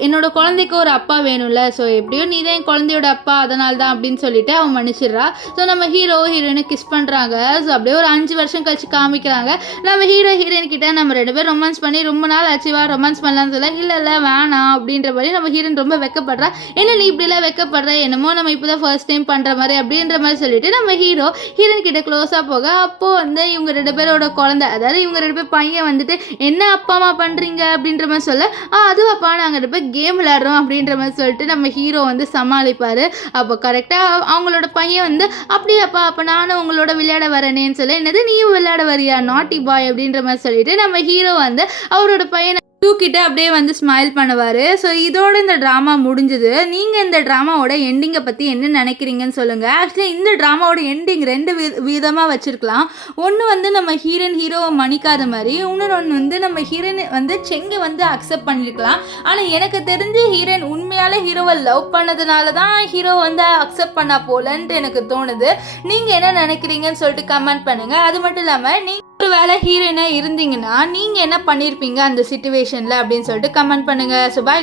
என்னோட குழந்தைக்கு ஒரு அப்பா வேணும்ல, ஸோ எப்படியோ நீ தான் என் குழந்தையோட அப்பா அதனால தான் அப்படின்னு சொல்லிட்டு அவன் மன்னிச்சிடுறா. ஸோ நம்ம ஹீரோயினை கிஸ் பண்ணுறாங்க. ஸோ அப்படியே ஒரு 5 வருஷம் கழிச்சு காமிக்கிறாங்க. நம்ம ஹீரோயின் கிட்ட நம்ம 2 பேர் ரொமான்ஸ் பண்ணி ரொம்ப நாள் ஆச்சுவா ரொமான்ஸ் பண்ணலான்னு சொல்ல இல்லை வேணாம் அப்படின்ற மாதிரி நம்ம ஹீரோயின் ரொம்ப வெக்கப்படுறா. என்ன நீ இப்படிலாம் வெக்கப்படுற, என்னமோ நம்ம இப்போ தான் ஃபர்ஸ்ட் டைம் பண்ணுற மாதிரி அப்படின்ற மாதிரி சொல்லிட்டு நம்ம ஹீரோயின் கிட்ட க்ளோஸாக போக அப்போது வந்து இவங்க 2 பேரோட குழந்தை, அதாவது இவங்க 2 பேர் பையன் வந்துட்டு என்ன அப்பா அம்மா பண்ணுறீங்க அப்படின்ற மாதிரி சொல்ல அதுவாப்பா நாங்கள் 2 பேர் கேம் விளையாடுறோம் அப்படின்ற மாதிரி சொல்லிட்டு நம்ம ஹீரோ வந்து சமாளிப்பார். அப்போ கரெக்டாக அவங்களோட பையன் வந்து அப்படியாப்பா அப்போ நானும் உங்களோட விளையாட வரேனேன்னு சொல்ல என்னது நீயும் விளையாட வரியா நாட்டி பாய் அப்படின்ற மாதிரி சொல்லிட்டு நம்ம ஹீரோ வந்து அவரோட பையனை தூக்கிட்டு அப்படியே வந்து ஸ்மைல் பண்ணுவார். ஸோ இதோட இந்த ட்ராமா முடிஞ்சுது. நீங்கள் இந்த ட்ராமாவோட எண்டிங்கை பற்றி என்ன நினைக்கிறீங்கன்னு சொல்லுங்கள். ஆக்சுவலி இந்த ட்ராமாவோட எண்டிங் 2 விதமாக வச்சுருக்கலாம். ஒன்று வந்து நம்ம ஹீரோவை மன்னிக்காத மாதிரி, இன்னொன்று வந்து நம்ம ஹீரோயின் வந்து செங்கை வந்து அக்செப்ட் பண்ணியிருக்கலாம். ஆனால் எனக்கு தெரிஞ்சு ஹீரோயின் உண்மையாலே ஹீரோவை லவ் பண்ணதுனால தான் ஹீரோ வந்து அக்செப்ட் பண்ணா போலன்ட்டு எனக்கு தோணுது. நீங்கள் என்ன நினைக்கிறீங்கன்னு சொல்லிட்டு கமெண்ட் பண்ணுங்கள். அது மட்டும் இல்லாமல் நீங்கள் ஒரு வேளை ஹீரோயினாக இருந்தீங்கன்னா நீங்கள் என்ன பண்ணியிருப்பீங்க அந்த சிச்சுவேஷனில் அப்படின்னு சொல்லிட்டு கமெண்ட் பண்ணுங்கள். So bye.